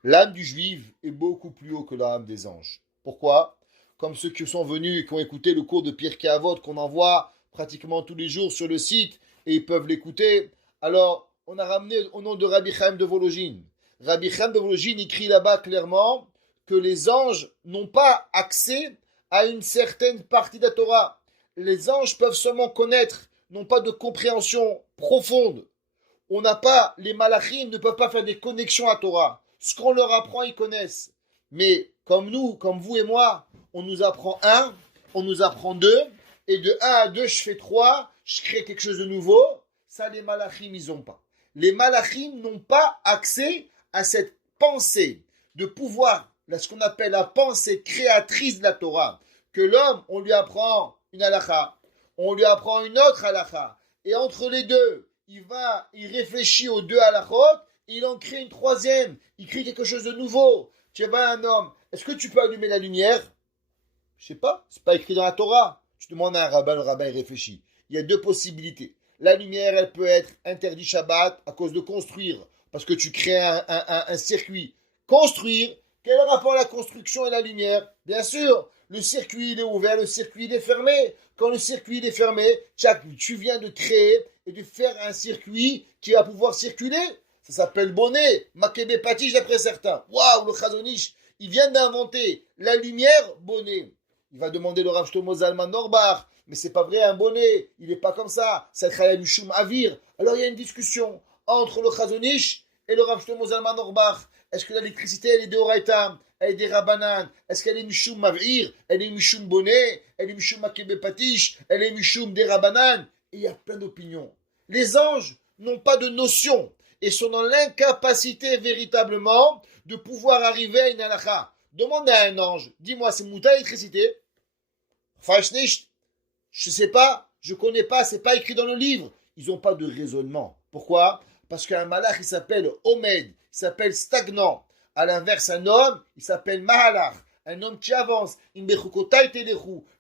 L'âme du juif est beaucoup plus haut que l'âme des anges. Pourquoi? Comme ceux qui sont venus et qui ont écouté le cours de Pirkei Avot qu'on envoie pratiquement tous les jours sur le site et ils peuvent l'écouter. Alors, on a ramené au nom de Rabbi Chaim de Volojine. Rabbi Chaim de Volojine écrit là-bas clairement que les anges n'ont pas accès à une certaine partie de la Torah. Les anges peuvent seulement connaître, n'ont pas de compréhension profonde. On n'a pas, les malachim ne peuvent pas faire des connexions à Torah. Ce qu'on leur apprend, ils connaissent. Mais comme nous, comme vous et moi, on nous apprend un, on nous apprend deux, et de 1 à 2, je fais 3, je crée quelque chose de nouveau. Ça, les malachim, ils n'ont pas. Les malachim n'ont pas accès à cette pensée de pouvoir, ce qu'on appelle la pensée créatrice de la Torah. Que l'homme, on lui apprend une halakha, on lui apprend une autre halakha, et entre les deux, il réfléchit aux deux halakhot, il en crée une troisième, il crée quelque chose de nouveau. Tu vois un homme, est-ce que tu peux allumer la lumière? Je sais pas, c'est pas écrit dans la Torah. Tu demandes à un rabbin, le rabbin il réfléchit. Il y a deux possibilités. La lumière, elle peut être interdite Shabbat à cause de construire, parce que tu crées un circuit. Construire, quel rapport la construction et la lumière? Bien sûr, le circuit il est ouvert, le circuit il est fermé. Quand le circuit il est fermé, tu viens de créer et de faire un circuit qui va pouvoir circuler. Ça s'appelle bonnet, makebe patish d'après certains. Waouh, le Chazonish, il vient d'inventer la lumière bonnet. Il va demander le Rav Shlomo Zalman Auerbach, mais c'est pas vrai, un bonnet, il n'est pas comme ça. C'est Chaya Mishum Avir. Alors il y a une discussion entre le Chazonish et le Rav Shlomo Zalman Auerbach. Est-ce que l'électricité, elle est de Horaïtam, elle est des Rabanan? Est-ce qu'elle est Mishum Mavir? Elle est Mishum bonnet? Elle est Mishum Makebe Patish? Elle est Mishum des Rabanan? Et il y a plein d'opinions. Les anges n'ont pas de notion et sont dans l'incapacité véritablement de pouvoir arriver à une halakha. Demande à un ange, dis-moi, c'est mouta l'électricité? Fashnicht, je sais pas, je connais pas, c'est pas écrit dans le livre. Ils n'ont pas de raisonnement. Pourquoi? Parce qu'un malach, il s'appelle Omed, il s'appelle stagnant. À l'inverse, un homme, il s'appelle Mahalach, un homme qui avance.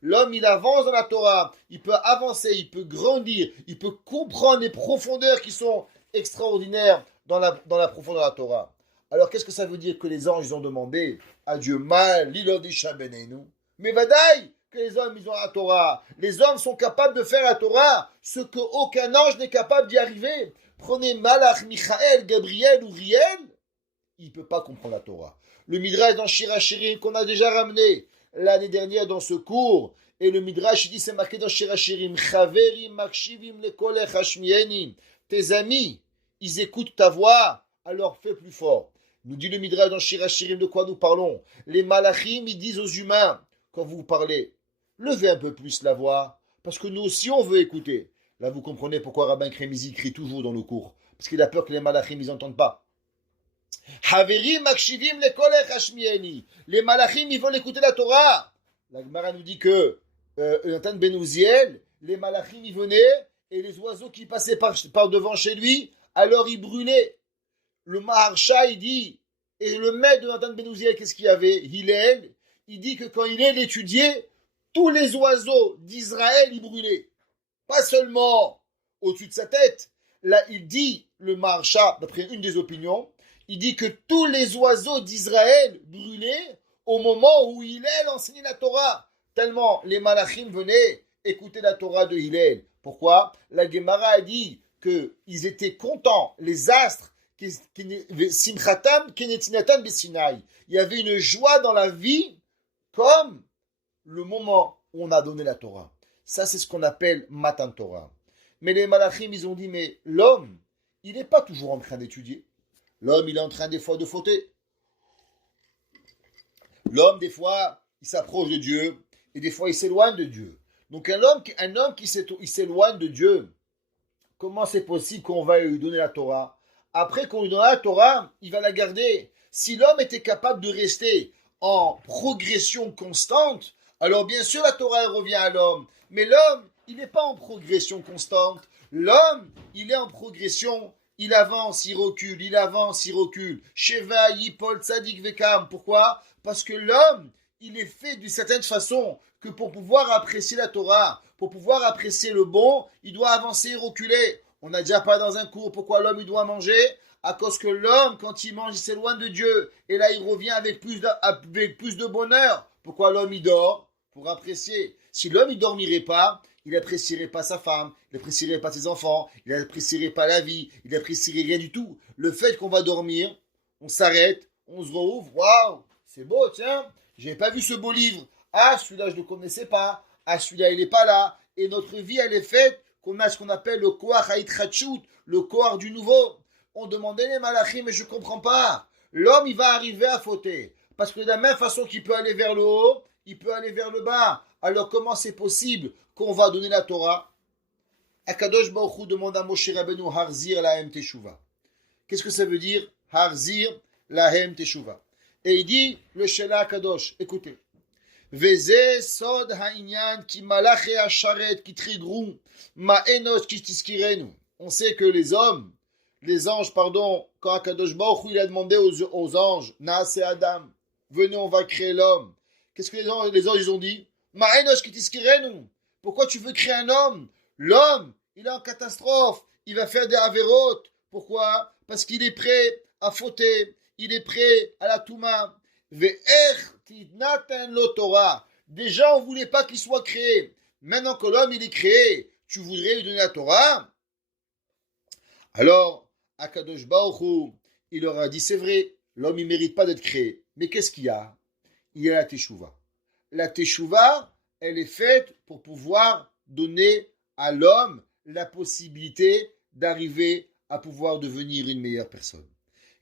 L'homme, il avance dans la Torah, il peut avancer, il peut grandir, il peut comprendre les profondeurs qui sont extraordinaires dans la profondeur de la Torah. Alors, qu'est-ce que ça veut dire que les anges, ils ont demandé à Dieu, Mal, l'ilodisha beneinu? Mais vadaï, que les hommes, ils ont la Torah. Les hommes sont capables de faire la Torah, ce qu'aucun ange n'est capable d'y arriver. Prenez Malach, Michael, Gabriel ou Riel, il ne peut pas comprendre la Torah. Le Midrash dans Shir HaShirim qu'on a déjà ramené l'année dernière dans ce cours, et le Midrash, il dit, c'est marqué dans Shir HaShirim, Chaverim, Makshivim, Lekolech, Hashmienim. Tes amis, ils écoutent ta voix, alors fais plus fort. Nous dit le Midrash dans Shir HaShirim, de quoi nous parlons? Les malachim, ils disent aux humains, quand vous parlez, levez un peu plus la voix, parce que nous aussi on veut écouter. Là vous comprenez pourquoi Rabbin Krémizi crie toujours dans le cours, parce qu'il a peur que les malachim ils n'entendent pas. Haverim makshivim lekolech hashmieni. Les malachim ils veulent écouter la Torah. La Gemara nous dit que Nathan ben Uziel, les malachim ils venaient et les oiseaux qui passaient par devant chez lui, alors ils brûlaient. Le Maharsha il dit, et le maître de Nathan ben Uziel, qu'est-ce qu'il y avait? Hillel, il dit que quand il étudiait, tous les oiseaux d'Israël ils brûlaient. Pas seulement au-dessus de sa tête. Là, il dit, le Maharsha, d'après une des opinions, il dit que tous les oiseaux d'Israël brûlaient au moment où Hillel enseignait la Torah. Tellement les malachim venaient écouter la Torah de Hillel. Pourquoi? La Gemara a dit qu'ils étaient contents, les astres, Simchatam Kenetinatan Besinaï. Il y avait une joie dans la vie comme le moment où on a donné la Torah. Ça, c'est ce qu'on appelle Matan Torah. Mais les malachim, ils ont dit, mais l'homme, il n'est pas toujours en train d'étudier. L'homme, il est en train des fois de fauter. L'homme, des fois, il s'approche de Dieu et des fois, il s'éloigne de Dieu. Donc, un homme qui s'éloigne de Dieu, comment c'est possible qu'on va lui donner la Torah? Après qu'on lui donne la Torah, il va la garder. Si l'homme était capable de rester en progression constante, alors bien sûr, la Torah elle revient à l'homme. Mais l'homme, il n'est pas en progression constante. L'homme, il est en progression. Il avance, il recule, il avance, il recule. Sheva, Yipol, Tzadik, Vekam. Pourquoi? Parce que l'homme, il est fait d'une certaine façon que pour pouvoir apprécier la Torah, pour pouvoir apprécier le bon, il doit avancer et reculer. On a déjà parlé dans un cours pourquoi l'homme il doit manger. À cause que l'homme, quand il mange, il s'éloigne de Dieu. Et là, il revient avec plus de bonheur. Pourquoi l'homme il dort? Pour apprécier. Si l'homme il dormirait pas, il n'apprécierait pas sa femme, il n'apprécierait pas ses enfants, il n'apprécierait pas la vie, il n'apprécierait rien du tout. Le fait qu'on va dormir, on s'arrête, on se rouvre, waouh, c'est beau, tiens, j'avais pas vu ce beau livre. Ah, celui-là, je ne le connaissais pas. Ah, celui-là, il n'est pas là. Et notre vie, elle est faite qu'on a ce qu'on appelle le koach haïtrachut, le koach du nouveau. On demandait les malachim, mais je ne comprends pas. L'homme, il va arriver à fauter. Parce que de la même façon qu'il peut aller vers le haut, il peut aller vers le bas. Alors, comment c'est possible qu'on va donner la Torah? Akadosh Baruch Hu demande à Moshe Rabbeinu Harzir Lahem Teshuva. Qu'est-ce que ça veut dire? Harzir Lahem Teshuva. Et il dit, le Shela Akadosh, écoutez. Veze sod ha'inyan ki malaché ha'sharet ki trigru ma'enos ki tiskirenu. On sait que les anges, quand Akadosh Baruch Hu il a demandé aux anges, Naase Adam, venez, on va créer l'homme. Qu'est-ce que les anges ils ont dit? Ma'enos ki tiskirenu. Pourquoi tu veux créer un homme? L'homme, il est en catastrophe, il va faire des avérotes. Pourquoi? Parce qu'il est prêt à fauter, il est prêt à la touma. Déjà, on ne voulait pas qu'il soit créé. Maintenant que l'homme il est créé, tu voudrais lui donner la Torah? Alors, Akadosh Baruch Hu, il leur a dit, c'est vrai, l'homme il ne mérite pas d'être créé. Mais qu'est-ce qu'il y a? Il y a la Teshuvah. La Teshuvah, elle est faite pour pouvoir donner à l'homme la possibilité d'arriver à pouvoir devenir une meilleure personne.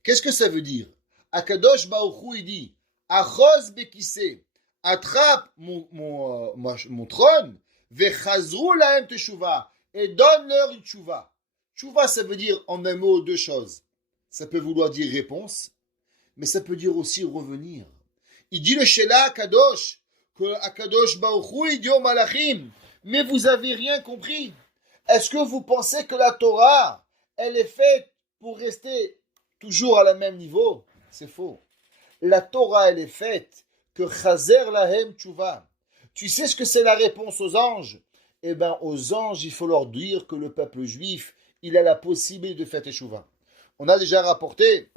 Qu'est-ce que ça veut dire? Akadosh Baruch Hu, il dit, Achos bekissé, attrape mon trône, vechazru lahem teshuva, et donne-leur une teshuva. Teshuva, ça veut dire en un mot deux choses. Ça peut vouloir dire réponse, mais ça peut dire aussi revenir. Il dit le Shela Akadosh, que Akadosh Baruch Hu, il dit aux malachim, mais vous avez rien compris. Est-ce que vous pensez que la Torah, elle est faite pour rester toujours à la même niveau? C'est faux. La Torah, elle est faite que chazer lahem tshuva. Tu sais ce que c'est la réponse aux anges? Eh bien, aux anges, il faut leur dire que le peuple juif, il a la possibilité de faire teshuva. On a déjà rapporté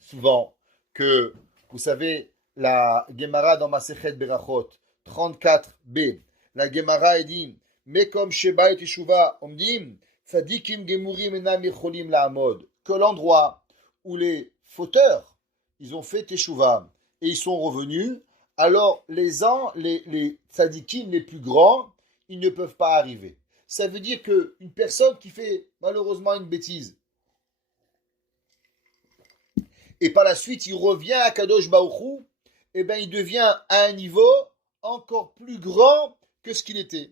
souvent que, vous savez, la Gemara dans Masechet Berachot 34b, la Gemara est dit, mais comme Sheba et teshuva, on dit, tzadikim gemurim enam yicholim la'amod, que l'endroit où les fauteurs ils ont fait teshuva et ils sont revenus, alors les tzadikim les plus grands, ils ne peuvent pas arriver. Ça veut dire qu'une personne qui fait malheureusement une bêtise, et par la suite il revient à Kadosh Baruch Hu, eh bien il devient à un niveau encore plus grand que ce qu'il était.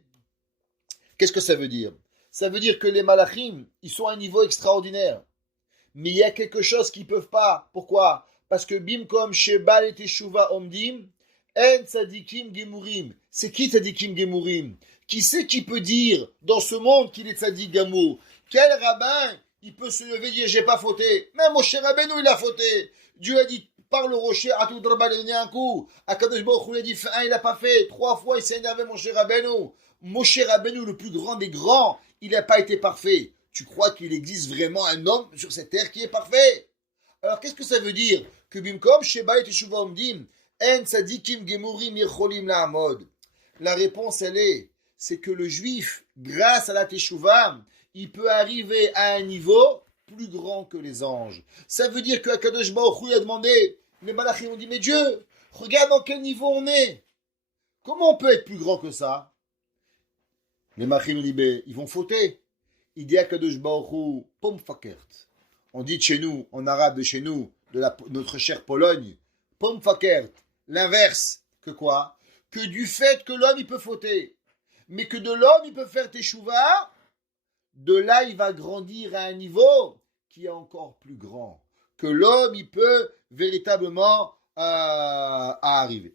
Qu'est-ce que ça veut dire? Ça veut dire que les malachim, ils sont à un niveau extraordinaire. Mais il y a quelque chose qu'ils ne peuvent pas. Pourquoi? Parce que bimkom shebal et teshuva omdim, en tzadikim gemurim. C'est qui tzadikim gemurim? Qui c'est qui peut dire dans ce monde qu'il est tzadik gamour? Quel rabbin il peut se lever et dire j'ai pas fauté? Même Moshe Rabbeinu il a fauté. Dieu a dit parle au rocher, à tout drabal donner un coup. Akadosh Baruch Hu il a dit fais un, il a pas fait. 3 fois il s'est énervé Moshe Rabbeinu. Moshe Rabbeinu le plus grand des grands, il n'a pas été parfait. Tu crois qu'il existe vraiment un homme sur cette terre qui est parfait? Alors qu'est-ce que ça veut dire? Que bimkom sheba et teshuva omdim en tzadikim gemurim yicholim la'amod. La réponse c'est que le juif, grâce à la teshuva, il peut arriver à un niveau plus grand que les anges. Ça veut dire que Akadosh Baruch Hu a demandé, les malachim ont dit, mais Dieu, regarde dans quel niveau on est. Comment on peut être plus grand que ça? Les malachim ont dit, ils vont fauter. Il dit à Kadosh Baruch Hu, pom fakert. On dit de chez nous, en arabe de chez nous, notre chère Pologne, pom fakert. L'inverse, que quoi? Que du fait que l'homme il peut fauter, mais que de l'homme il peut faire teshuva, de là il va grandir à un niveau qui est encore plus grand. Que l'homme il peut véritablement arriver.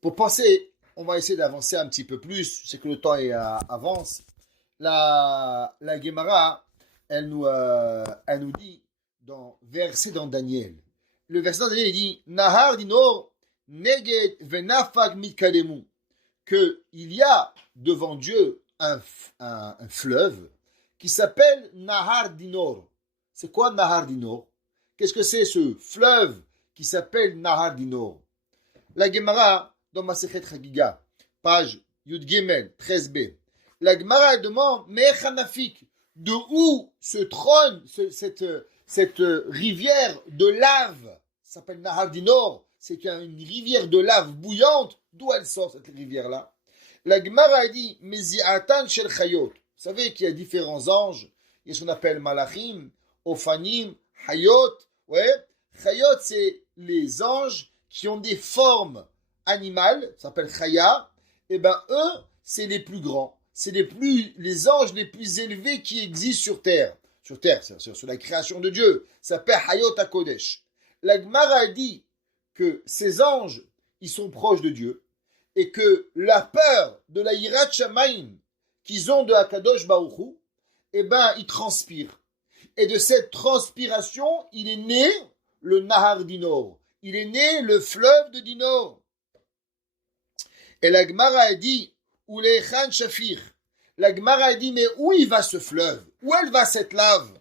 Pour penser, on va essayer d'avancer un petit peu plus, c'est que le temps avance. La Gemara, elle nous dit verset dans Daniel. Le verset dans Daniel, il dit Nahar dinor neged venafag mitkademu, que il y a devant Dieu un fleuve qui s'appelle Nahar Dinor. C'est quoi Nahar Dinor? Qu'est-ce que c'est ce fleuve qui s'appelle Nahar Dinor? La Gemara, dans Masechet Chagiga, page Yud Gimel, 13b, la Gemara demande, Mechanafik, de où se trône cette rivière de lave, ça s'appelle Nahar Dinor, c'est une rivière de lave bouillante, d'où elle sort cette rivière-là? La Gemara dit, Mezi'atan shel Chayot. Vous savez qu'il y a différents anges, il y a ce qu'on appelle Malachim, Ophanim, Hayot. Ouais, Chayot, c'est les anges qui ont des formes animales, ça s'appelle Chaya. Et ben eux, c'est les plus grands, c'est les anges les plus élevés qui existent sur terre. Sur terre, sur la création de Dieu. Ça s'appelle Hayot HaKodesh. La Gemara dit que ces anges, ils sont proches de Dieu et que la peur de la Yirat Shamayim qu'ils ont de Hakadosh Baruch Hu, eh ben, ils transpirent. Et de cette transpiration, il est né le Nahar Dinor. Il est né le fleuve de Dinor. Et la Gemara a dit, Ulechan Shafir. La Gemara a dit, mais où il va ce fleuve? Où elle va cette lave?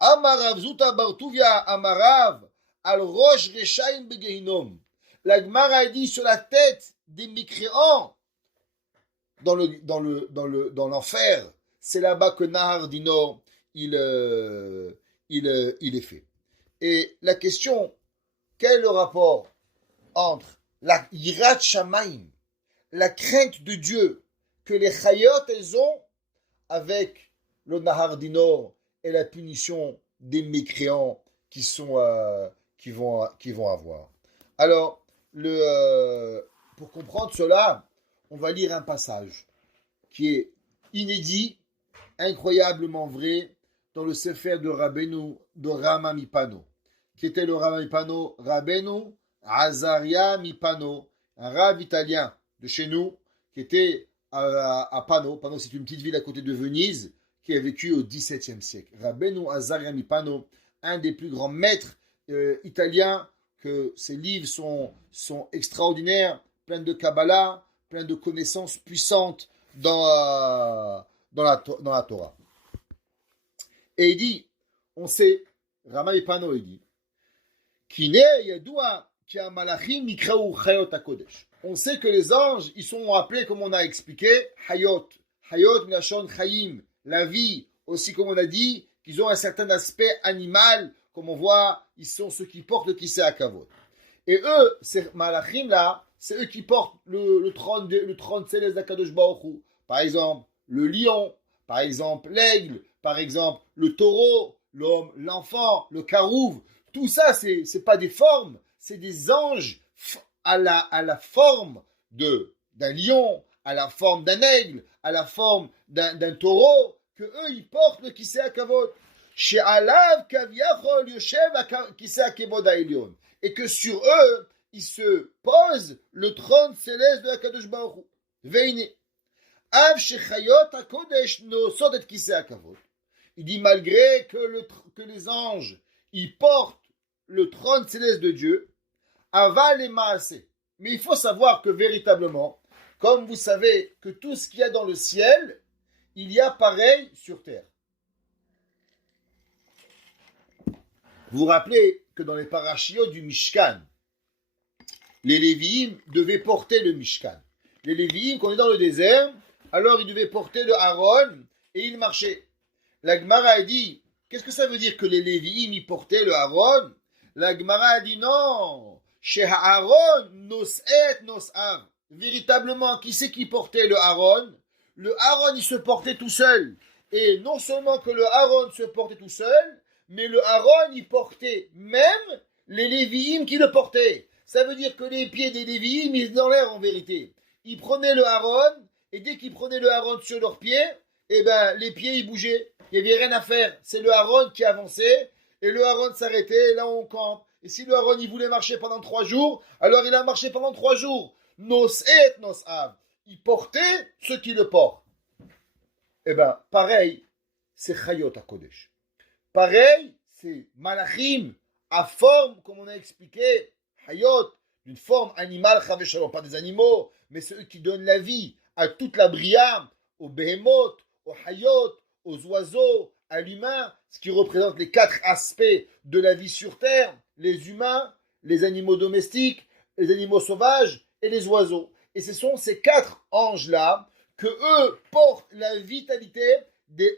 Amarav Zuta Bartuvia Amarav al Rosh Reshaim Begehinom. La Gemara a dit sur la tête des mécréants dans l'enfer. C'est là-bas que Nahar Dinor il est fait. Et la question, quel est le rapport entre la Yirat Shamayim, la crainte de Dieu que les Chayot elles ont avec le Nahar Dinor et la punition des mécréants qui vont avoir. Alors, pour comprendre cela, on va lire un passage qui est inédit, incroyablement vrai, dans le Sefer de Rabbeinu, de Rama Mipano, qui était le Rama Mipano, Rabbeinu Azaria Mipano, un rave italien de chez nous, qui était à Pano. Pano, c'est une petite ville à côté de Venise, qui a vécu au XVIIe siècle. Rabbeinu Azaria Mipano, un des plus grands maîtres italiens, que ses livres sont extraordinaires, pleins de Kabbalah, pleins de connaissances puissantes dans la Torah. Et il dit, on sait, Rama Ipano, il dit, on sait que les anges, ils sont appelés, comme on a expliqué, Hayot. Hayot, Milachon, Chaim, la vie. Aussi, comme on a dit, qu'ils ont un certain aspect animal, comme on voit, ils sont ceux qui portent le Kisei HaKavod. Et eux, ces Malachim là, c'est eux qui portent le trône céleste d'Akadosh Baruch Hu. Par exemple, le lion, par exemple, l'aigle, par exemple, le taureau, l'homme, l'enfant, le carouve. Tout ça, c'est pas des formes, c'est des anges à la forme d'un lion, à la forme d'un aigle, à la forme d'un taureau, que eux, ils portent le Kisei HaKavod. She'alav kaviachol yoshev Kisei HaKavod ha'elyon. Et que sur eux, il se pose le trône céleste de Hakadosh Baruch Hu. Veine. Av shechayot hakodesh nosot et Kisei HaKavod. Il dit malgré que les anges, ils portent le trône céleste de Dieu, aval et maasé. Mais il faut savoir que véritablement, comme vous savez que tout ce qu'il y a dans le ciel, il y a pareil sur terre. Vous vous rappelez que dans les parashiot du Mishkan, les Lévi'im devaient porter le Mishkan. Les Lévi'im, quand on est dans le désert, alors ils devaient porter le Aaron et ils marchaient. La Gemara a dit, qu'est-ce que ça veut dire que les Lévi'im ils portaient le Aaron? La Gemara a dit non, chez Aaron nos'et nos'av. Véritablement, qui c'est qui portait le Aaron? Le Aaron il se portait tout seul. Et non seulement que le Aaron se portait tout seul, mais le Aaron, il portait même les Lévi'im qui le portaient. Ça veut dire que les pieds des Lévi'im, ils étaient dans l'air en vérité. Ils prenaient le Aaron, et dès qu'ils prenaient le Aaron sur leurs pieds, eh ben, les pieds, ils bougeaient. Il n'y avait rien à faire. C'est le Aaron qui avançait, et le Aaron s'arrêtait, et là on campe. Et si le Aaron, il voulait marcher pendant 3 jours, alors il a marché pendant 3 jours. Nos et nos av. Il portait ceux qui le portent. Eh ben, pareil, c'est Chayot HaKodesh. Pareil, c'est Malachim, à forme, comme on a expliqué, Hayot, d'une forme animale, pas des animaux, mais c'est eux qui donnent la vie à toute la bria, aux behemoth, aux hayot, aux oiseaux, à l'humain, ce qui représente les 4 aspects de la vie sur Terre, les humains, les animaux domestiques, les animaux sauvages et les oiseaux. Et ce sont ces 4 anges-là que eux portent la vitalité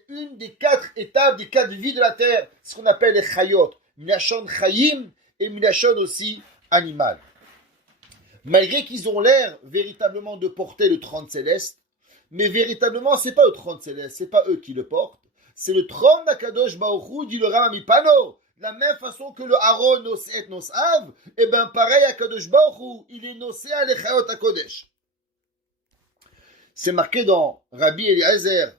une des 4 étapes, des 4 vies de la Terre, ce qu'on appelle les chayot, Milachon chayim et Milachon aussi animal. Malgré qu'ils ont l'air véritablement de porter le trône céleste, mais véritablement, c'est pas le trône céleste, c'est pas eux qui le portent, c'est le trône d'Akadosh Baruch Hu, dit le Rama Mipano. De la même façon que le Aaron Nosé et Nosav, et bien pareil, Akadosh Baruch Hu, il est Nosé à l'Echayot HaKodesh. C'est marqué dans Rabbi Eliezer,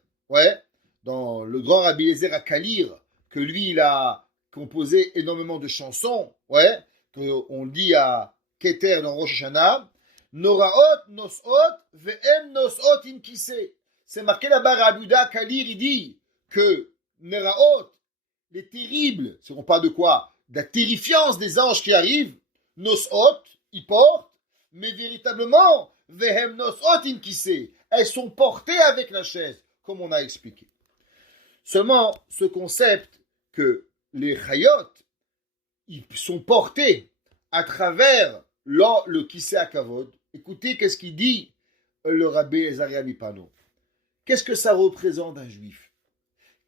dans le grand Rabbi Eliezer à Kalir, que lui, il a composé énormément de chansons, qu'on dit à Keter dans Rosh Hashanah, Noraot, Nosot, Ve'em Nosot im Kise. C'est marqué là-bas, Rabbi Uda Kalir, il dit que Neraot, les terribles, c'est qu'on parle de quoi? De la terrifiance des anges qui arrivent, Nosot, ils portent, mais véritablement, Ve'em Nosot im Kise. Elles sont portées avec la chaise, comme on a expliqué. Seulement, ce concept que les chayot, ils sont portés à travers le Kisei HaKavod. Écoutez, qu'est-ce qu'il dit le Rabbi Ezaria Mipano? Qu'est-ce que ça représente un juif?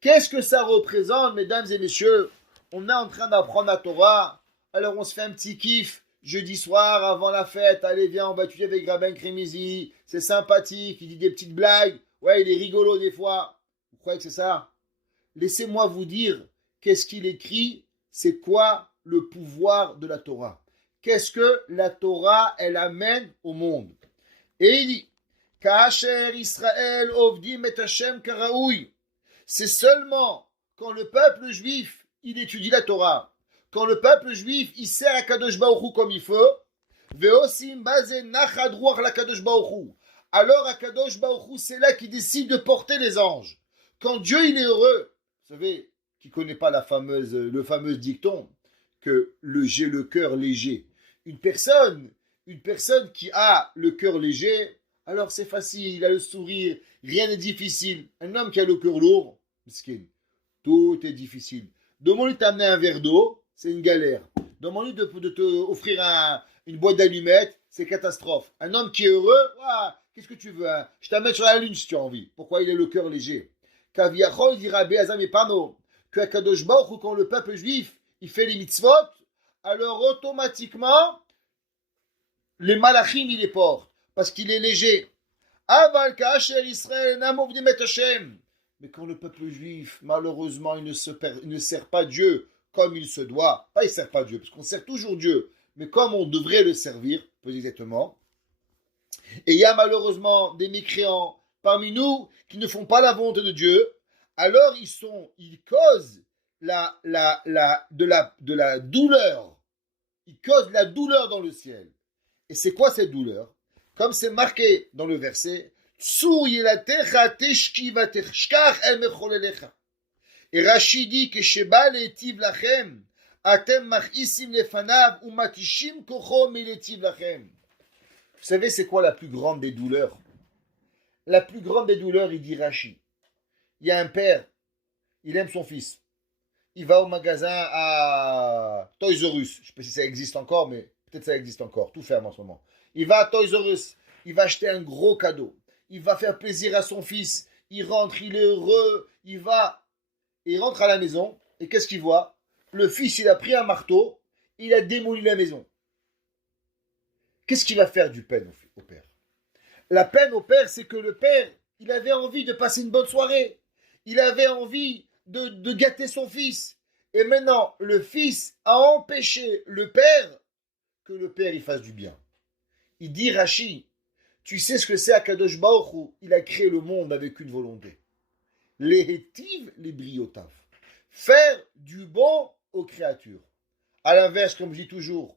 Qu'est-ce que ça représente, mesdames et messieurs? On est en train d'apprendre la Torah, alors on se fait un petit kiff, jeudi soir, avant la fête, allez viens, on va étudier avec Rabben Kremizi, c'est sympathique, il dit des petites blagues, il est rigolo des fois. Vous croyez que c'est ça? Laissez-moi vous dire, qu'est-ce qu'il écrit? C'est quoi le pouvoir de la Torah? Qu'est-ce que la Torah, elle amène au monde? Et il dit, Ka'asher Israël ovdim et Hashem karaoui. C'est seulement quand le peuple juif, il étudie la Torah, quand le peuple juif, il sert à Kadosh Baruch Hu comme il faut, ve'osim bazen nachad ruach la Kadosh Baruch Hu. Alors à Kadosh Baruch Hu, c'est là qu'il décide de porter les anges. Quand Dieu, il est heureux, vous savez, qui ne connaît pas le fameux dicton que j'ai le cœur léger. Une personne qui a le cœur léger, alors c'est facile, il a le sourire, rien n'est difficile. Un homme qui a le cœur lourd, miskin, tout est difficile. Demande-lui de t'amener un verre d'eau, c'est une galère. Demande-lui de te offrir une boîte d'allumettes, c'est catastrophe. Un homme qui est heureux, qu'est-ce que tu veux, hein? Je t'amène sur la lune si tu as envie. Pourquoi il a le cœur léger? Kaviachol dira Be'azam et Pano, que à Kadosh Baruch Hu, quand le peuple juif, il fait les mitzvot, alors automatiquement, les malachim, il les porte, parce qu'il est léger. Aval ka'asher Israël namovdim et Hashem. Mais quand le peuple juif, malheureusement, il ne sert pas Dieu comme il se doit, pas il ne sert pas Dieu, parce qu'on sert toujours Dieu, mais comme on devrait le servir, plus exactement. Et il y a malheureusement des mécréants parmi nous qui ne font pas la volonté de Dieu, alors ils causent de la douleur. Ils causent la douleur dans le ciel. Et c'est quoi cette douleur? Comme c'est marqué dans le verset, et Rashi dit que Sheba le'etiv lachem, atem machisim lefanav umatishim kocho miletiv lachem. Vous savez, c'est quoi la plus grande des douleurs? La plus grande des douleurs, il dit Rashi. Il y a un père, il aime son fils. Il va au magasin à Toys R Us. Je ne sais pas si ça existe encore, mais peut-être ça existe encore. Tout ferme en ce moment. Il va à Toys R Us. Il va acheter un gros cadeau. Il va faire plaisir à son fils. Il rentre, il est heureux. Il rentre à la maison. Et qu'est-ce qu'il voit? Le fils, il a pris un marteau. Il a démoli la maison. Qu'est-ce qu'il va faire du peine au père? La peine au père, c'est que le père, il avait envie de passer une bonne soirée. Il avait envie de gâter son fils. Et maintenant, le fils a empêché le père que le père il fasse du bien. Il dit Rashi, tu sais ce que c'est Akadosh Baruch Hu, il a créé le monde avec une volonté. Les hétiv, les briotav. Faire du bon aux créatures. À l'inverse, comme je dis toujours,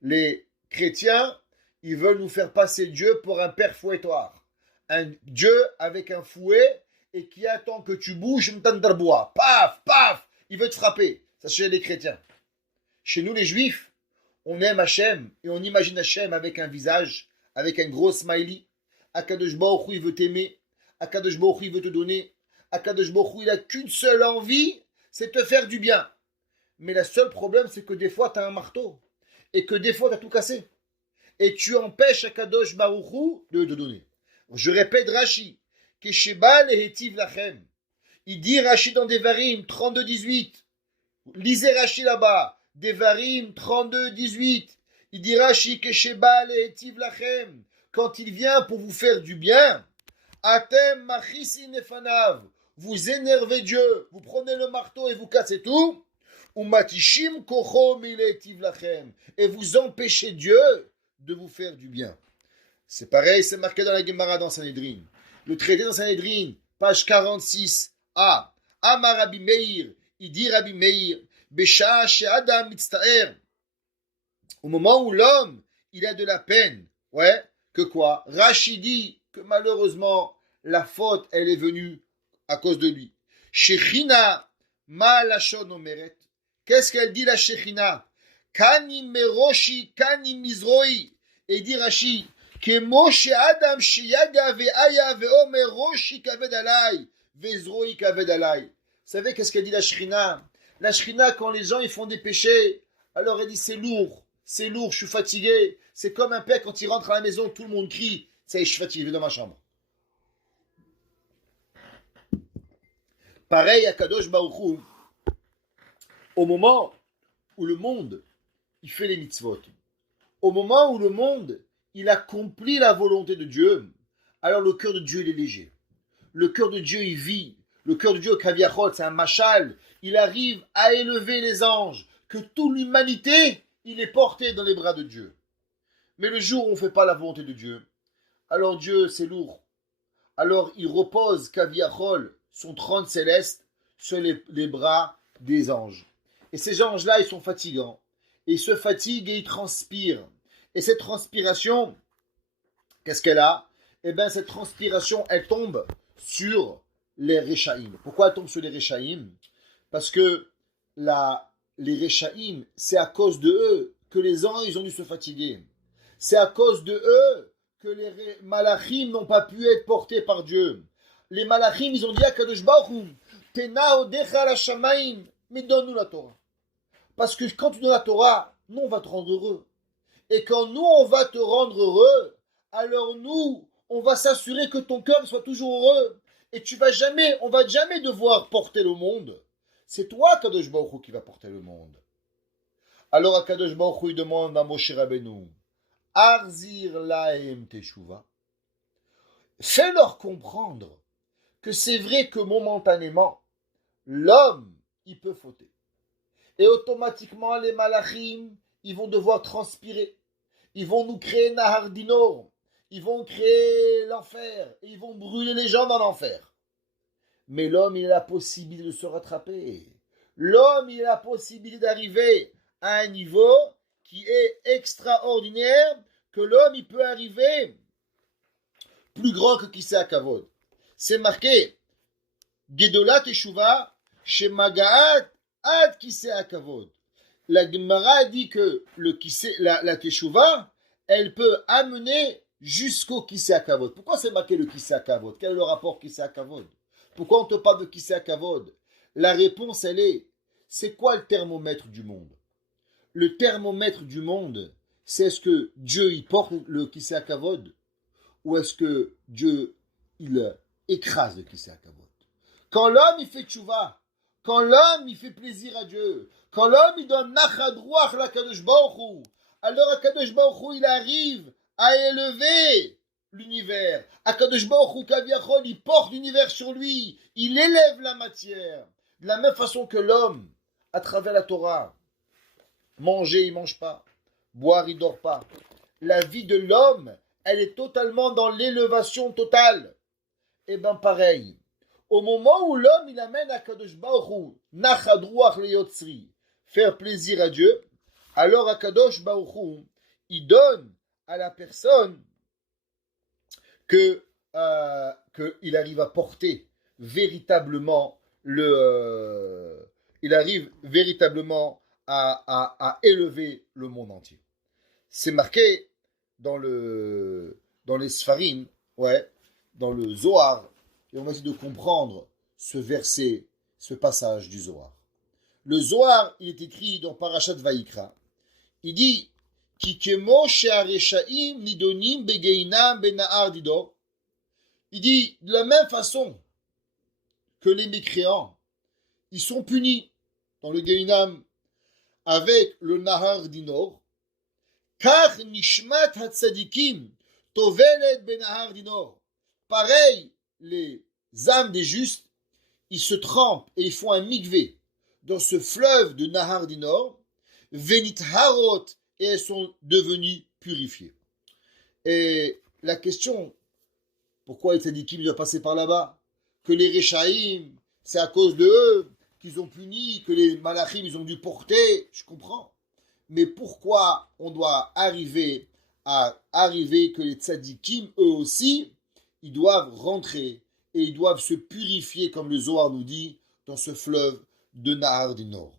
les chrétiens, ils veulent nous faire passer Dieu pour un père fouettoir. Un Dieu avec un fouet et qui attend que tu bouges, paf, paf, il veut te frapper. Ça, c'est chez les chrétiens. Chez nous, les juifs, on aime Hachem et on imagine Hachem avec un visage, avec un gros smiley. Akadosh Baruch Hu, il veut t'aimer. Akadosh Baruch Hu, il veut te donner. Akadosh Baruch Hu, il a qu'une seule envie, c'est te faire du bien. Mais le seul problème, c'est que des fois, tu as un marteau. Et que des fois, tu as tout cassé. Et tu empêches Akadosh Baruch Hu de te donner. Je répète Rashi. Kesheba lehetiv lachem. Il dit Rashi dans Devarim 32-18. Lisez Rashi là-bas. Devarim 32-18. Il dit Rashi Kesheba lehetiv lachem. Quand il vient pour vous faire du bien, Atem machisin nefanav. Vous énervez Dieu. Vous prenez le marteau et vous cassez tout. Umatishim kocho miletiv lachem. Et vous empêchez Dieu de vous faire du bien. C'est pareil, c'est marqué dans la Gemara dans Sanhedrin. Le traité dans Sanhedrin, page 46a. Amar Rabbi Meir, il dit Rabbi Meir, Besha she'adam mitzta'er. Au moment où l'homme, il a de la peine, ouais, que quoi? Rashi dit que malheureusement, la faute, elle est venue à cause de lui. Shechina ma lashon omeret. Qu'est-ce qu'elle dit la Shechina? Kani meroshi, kani mizroi. Et dit Rashi, que Moshe Adam Shiyaga ve'aya ve'omer roshi kaved alai ve'zroi kaved alai. Vous savez qu'est-ce qu'elle dit la Shrina? La Shrina, quand les gens ils font des péchés, alors elle dit c'est lourd, je suis fatigué. C'est comme un père quand il rentre à la maison, tout le monde crie, ça y est, je suis fatigué, je vais dans ma chambre. Pareil à Kadosh Baruch Hu, au moment où le monde il fait les mitzvot, au moment où le monde il accomplit la volonté de Dieu, alors le cœur de Dieu il est léger. Le cœur de Dieu il vit. Le cœur de Dieu, Kaviachol, c'est un machal. Il arrive à élever les anges. Que toute l'humanité, il est porté dans les bras de Dieu. Mais le jour où on ne fait pas la volonté de Dieu, alors Dieu c'est lourd. Alors il repose Kaviachol, son trône céleste, sur les bras des anges. Et ces anges-là, ils sont fatigants. Et ils se fatiguent et ils transpirent. Et cette transpiration, qu'est-ce qu'elle a? Eh bien, cette transpiration, elle tombe sur les Réchaïm. Pourquoi elle tombe sur les Réchaïm? Parce que les Réchaïm, c'est à cause de eux que les anges ils ont dû se fatiguer. C'est à cause de eux que les Malachim n'ont pas pu être portés par Dieu. Les Malachim, ils ont dit à Kadosh Baruch Hu, Tena odecha la shamaim, mais donne-nous la Torah. Parce que quand tu donnes la Torah, nous on va te rendre heureux. Et quand nous, on va te rendre heureux, alors nous, on va s'assurer que ton cœur soit toujours heureux. Et on va jamais devoir porter le monde. C'est toi, Kadosh Baruch Hu, qui va porter le monde. Alors, Kadosh Baruch Hu, il demande à Moshe Rabbeinu, Arzir lahem teshuva. Fais-leur comprendre que c'est vrai que momentanément, l'homme, il peut fauter. Et automatiquement, les malachim, ils vont devoir transpirer. Ils vont nous créer Nahar Dinor. Ils vont créer l'enfer. Et ils vont brûler les gens dans l'enfer. Mais l'homme, il a la possibilité de se rattraper. L'homme, il a la possibilité d'arriver à un niveau qui est extraordinaire, que l'homme, il peut arriver plus grand que Kisei HaKavod. C'est marqué Gedolat Teshuva Shemagaat Ad Kisei HaKavod. La Gemara dit que la Teshuva, elle peut amener jusqu'au Kisei HaKavod. Pourquoi c'est marqué le Kisei HaKavod? Quel est le rapport Kisei HaKavod? Pourquoi on te parle de Kisei HaKavod? La réponse, elle est, c'est quoi le thermomètre du monde? Le thermomètre du monde, c'est est-ce que Dieu, il porte le Kisei HaKavod? Ou est-ce que Dieu, il écrase le Kisei HaKavod? Quand l'homme, il fait tchouva, quand l'homme, il fait plaisir à Dieu, quand l'homme, il donne nachad ruach la Kadosh Baruch Hu, alors Kadosh Baruch Hu, il arrive à élever l'univers. Akadosh Baruch Hu Kaviachol, il porte l'univers sur lui, il élève la matière. De la même façon que l'homme, à travers la Torah, manger, il mange pas, boire, il dort pas. La vie de l'homme, elle est totalement dans l'élévation totale. Et bien pareil, au moment où l'homme, il amène à Kadosh Baruch Hu, nachad ruach leyotzri, faire plaisir à Dieu, alors Akadosh Baruch Hu, il donne à la personne qu'il arrive à porter véritablement il arrive véritablement à élever le monde entier. C'est marqué dans les Sfarim, ouais, dans le Zohar, et on va essayer de comprendre ce verset, ce passage du Zohar. Le Zohar, il est écrit dans Parashat Vayikra. Il dit Kikemo she'areshaim nidonim begeinam benahar didor. Il dit de la même façon que les mécréants, ils sont punis dans le Geinam avec le Nahar Dinor. Kach nishmat hatzadikim tovelet benahar dinor. Pareil, les âmes des justes, ils se trempent et ils font un mikvé dans ce fleuve de Nahar Dinor, venit harot, et elles sont devenues purifiées. Et la question, pourquoi les tzadikim doivent passer par là-bas? Que les Rechaïm, c'est à cause de eux qu'ils ont puni, que les Malachim, ils ont dû porter, je comprends. Mais pourquoi on doit arriver que les tzadikim, eux aussi, ils doivent rentrer et ils doivent se purifier, comme le Zohar nous dit, dans ce fleuve de Nahar Dinor.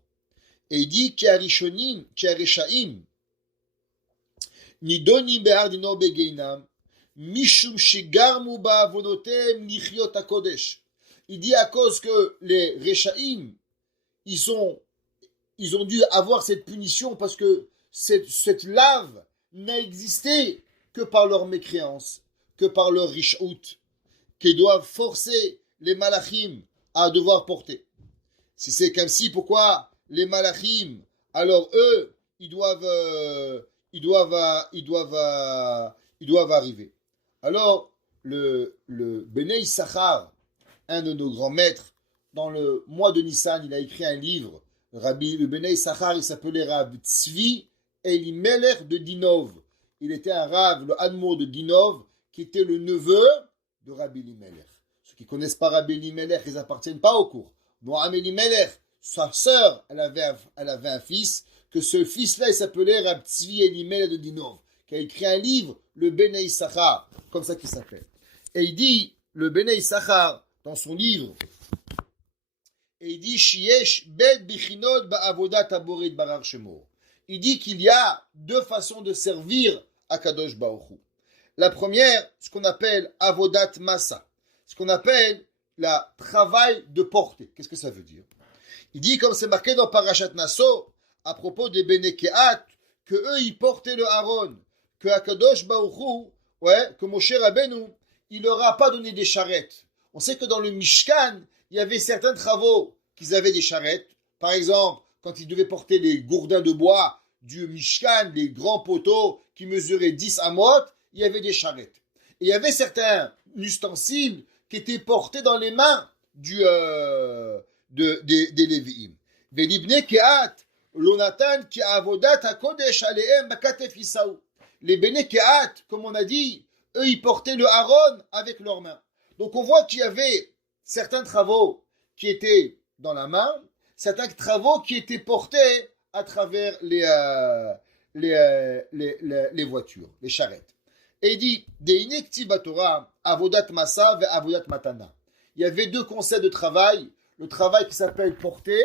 Et il dit Kiarishonim, Kiareshaim, Nidonim behar dinor begeinam, Mishum shegarmu ba'avonotem lichyot hakodesh. Il dit à cause que les Rechaim, ils ont dû avoir cette punition parce que cette lave n'a existé que par leur mécréance, que par leur rishout, qu'ils doivent forcer les malachim à devoir porter. Si c'est comme si, pourquoi les malachim, alors eux, ils doivent arriver. Alors, le Bnei Issachar, un de nos grands maîtres, dans le mois de Nissan, il a écrit un livre. Le Bnei Issachar, il s'appelait Rav Tzvi Elimelech de Dinov. Il était un Rav, le Admour de Dinov, qui était le neveu de Rabbi Elimelech. Ceux qui ne connaissent pas Rabbi Elimelech, ils n'appartiennent pas au cours. Noam Elimelech, sa sœur, elle avait un fils, que ce fils-là, il s'appelait Rav Tzvi Elimelech de Dinov, qui a écrit un livre, le Bnei Issachar, comme ça qu'il s'appelle. Et il dit, le Bnei Issachar, dans son livre, et il dit Shiesh bet bichinot ba'avodat aborit barar shemo. Il dit qu'il y a deux façons de servir à Kadosh Baruch Hu. La première, ce qu'on appelle avodat massa, ce qu'on appelle le travail de porter. Qu'est-ce que ça veut dire? Il dit, comme c'est marqué dans Parashat Naso, à propos des Bene Kehat, que eux ils portaient le Aaron, que Akadosh Baruch Hu, que Moshe Rabbeinu, il leur a pas donné des charrettes. On sait que dans le Mishkan, il y avait certains travaux qu'ils avaient des charrettes. Par exemple, quand ils devaient porter les gourdins de bois du Mishkan, les grands poteaux qui mesuraient 10 amot, il y avait des charrettes. Et il y avait certains ustensiles qui étaient portés dans les mains des Lévi'im. Velibne kehat, lonatan ki avodat hakodesh alehem bakatef Isaou. Les Bene Kehat, comme on a dit, eux, ils portaient le Aaron avec leurs mains. Donc on voit qu'il y avait certains travaux qui étaient dans la main, certains travaux qui étaient portés à travers les voitures, les charrettes. Et il dit, Deine ktiva Torah, avodat massa ve avodat matana. Il y avait deux concepts de travail, le travail qui s'appelle porter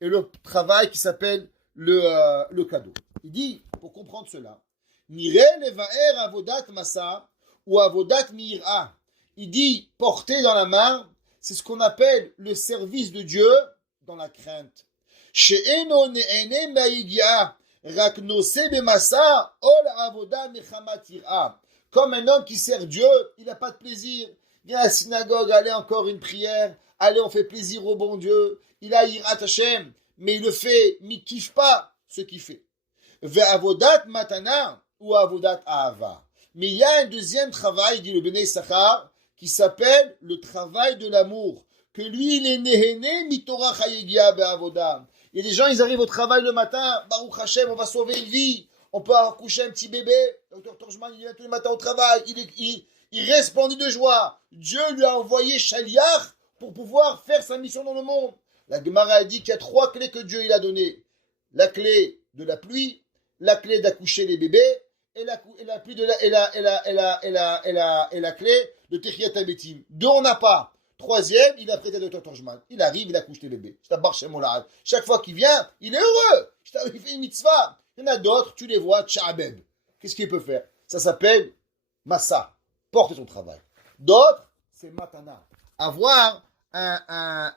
et le travail qui s'appelle le cadeau. Il dit, pour comprendre cela, Nire levaer avodat massa ou avodat mi'ira. Il dit porter dans la main, c'est ce qu'on appelle le service de Dieu dans la crainte. She'eno ne'ene ma'igia rak noseh bemassa ol avoda mechamat ira. Comme un homme qui sert Dieu, il n'a pas de plaisir. Viens à la synagogue, allez encore une prière, allez on fait plaisir au bon Dieu. Il a irat Hashem, mais il le fait, mais il kiffe pas ce qu'il fait. Ve avodat matana ou avodat ahava. Mais il y a un deuxième travail, dit le Bnei Issachar, qui s'appelle le travail de l'amour. Que lui, il est nehene mitorah chayegia be'avoda. Il y a des gens, ils arrivent au travail le matin, Baruch Hashem, on va sauver une vie, on peut accoucher un petit bébé. Docteur Torjman, il vient tous les matins au travail, il resplendit de joie. Dieu lui a envoyé Shaliach pour pouvoir faire sa mission dans le monde. La Gemara a dit qu'il y a 3 clés que Dieu il a données. La clé de la pluie, la clé d'accoucher les bébés, et la clé de Techiyat HaBetim. 2, on n'a pas. 3e, il a prêté Dr. Torjman. Il arrive, il accouche les bébés. Chaque fois qu'il vient, il est heureux. Il fait une mitzvah. Il y en a d'autres, tu les vois, tchabeb. Qu'est-ce qu'il peut faire? Ça s'appelle massa. Porter son travail. D'autres, c'est matana. avoir un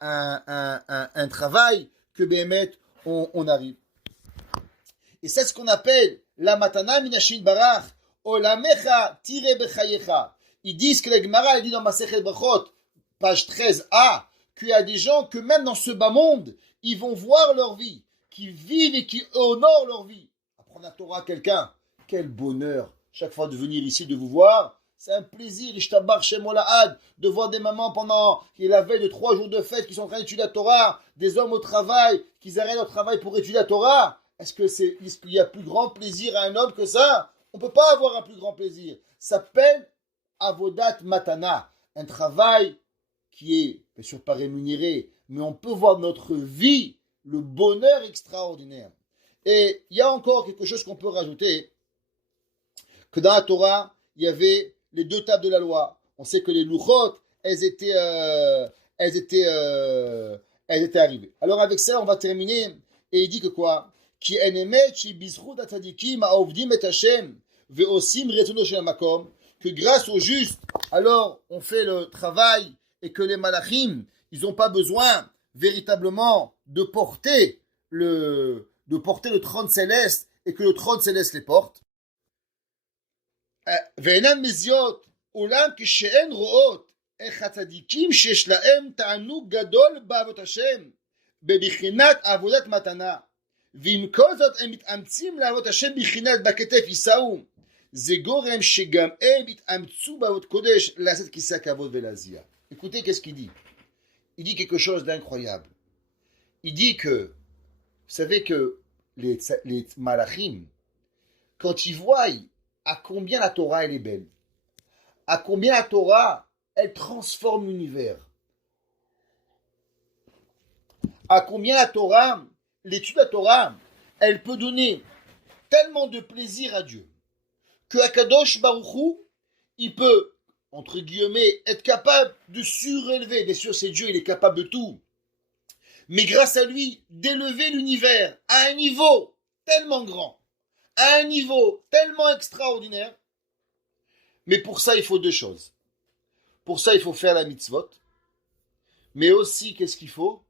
travail que Béhémet, on arrive. Et c'est ce qu'on appelle la matana minashin barach, olamecha tire bechayecha. Ils disent que la Gemara dit dans Masechet Brachot, page 13a, qu'il y a des gens que même dans ce bas monde, ils vont voir leur vie, qui vivent et qui honorent leur vie. Apprendre la Torah à quelqu'un, quel bonheur chaque fois de venir ici, de vous voir. C'est un plaisir, Ishtabar Shem Olahad, de voir des mamans pendant la veille de 3 jours de fête qui sont en train d'étudier la Torah, des hommes au travail, qui arrêtent leur travail pour étudier la Torah. Est-ce qu'il y a plus grand plaisir à un homme que ça? On ne peut pas avoir un plus grand plaisir. Ça s'appelle Avodat Matana, un travail qui est, bien sûr, pas rémunéré, mais on peut voir notre vie, le bonheur extraordinaire. Et il y a encore quelque chose qu'on peut rajouter, que dans la Torah, il y avait les 2 tables de la loi. On sait que les Luchot, elles étaient arrivées. Alors avec ça, on va terminer. Et il dit que quoi? Qui enemet chez bizrut atadikim aovdim et Hashem veosim retono shel makom, que grâce au juste, alors on fait le travail et que les malachim, ils n'ont pas besoin véritablement de porter le trône céleste et que le trône céleste les porte. ואינן מזיעות, אולם כשאין רואות איך הצדיקים שיש להם תענוג גדול בעבודת השם, בבחינת עבודת מתנה, ועם כל זאת הם מתאמצים לעבוד השם בחינת בכתף יישאו, זה גורם שגם הם יתאמצו בעבוד קודש לעשות כיסא הכבוד ולעשייה. Écoutez, qu'est-ce qu'il dit? Il dit quelque chose d'incroyable. Il dit que, vous savez que les malachim, quand ils voient à combien la Torah elle est belle, à combien la Torah elle transforme l'univers, à combien la Torah, l'étude de la Torah, elle peut donner tellement de plaisir à Dieu, que Akadosh Baruch Hu, il peut, entre guillemets, être capable de surélever. Bien sûr, c'est Dieu, il est capable de tout. Mais grâce à lui, d'élever l'univers à un niveau tellement grand, à un niveau tellement extraordinaire. Mais pour ça, il faut 2 choses. Pour ça, il faut faire la mitzvot. Mais aussi, qu'est-ce qu'il faut?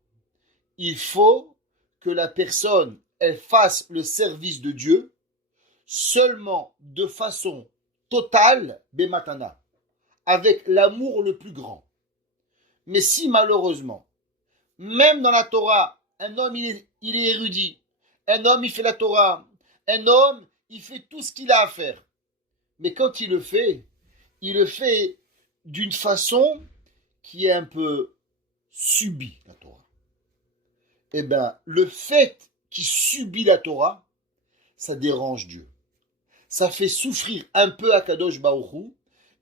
Il faut que la personne, elle fasse le service de Dieu seulement de façon totale, bematana, avec l'amour le plus grand. Mais si malheureusement, même dans la Torah, un homme il est érudit, un homme il fait la Torah, un homme il fait tout ce qu'il a à faire, mais quand il le fait d'une façon qui est un peu subie, la Torah. Eh bien, le fait qu'il subit la Torah, ça dérange Dieu. Ça fait souffrir un peu Akadosh Baruch Hu.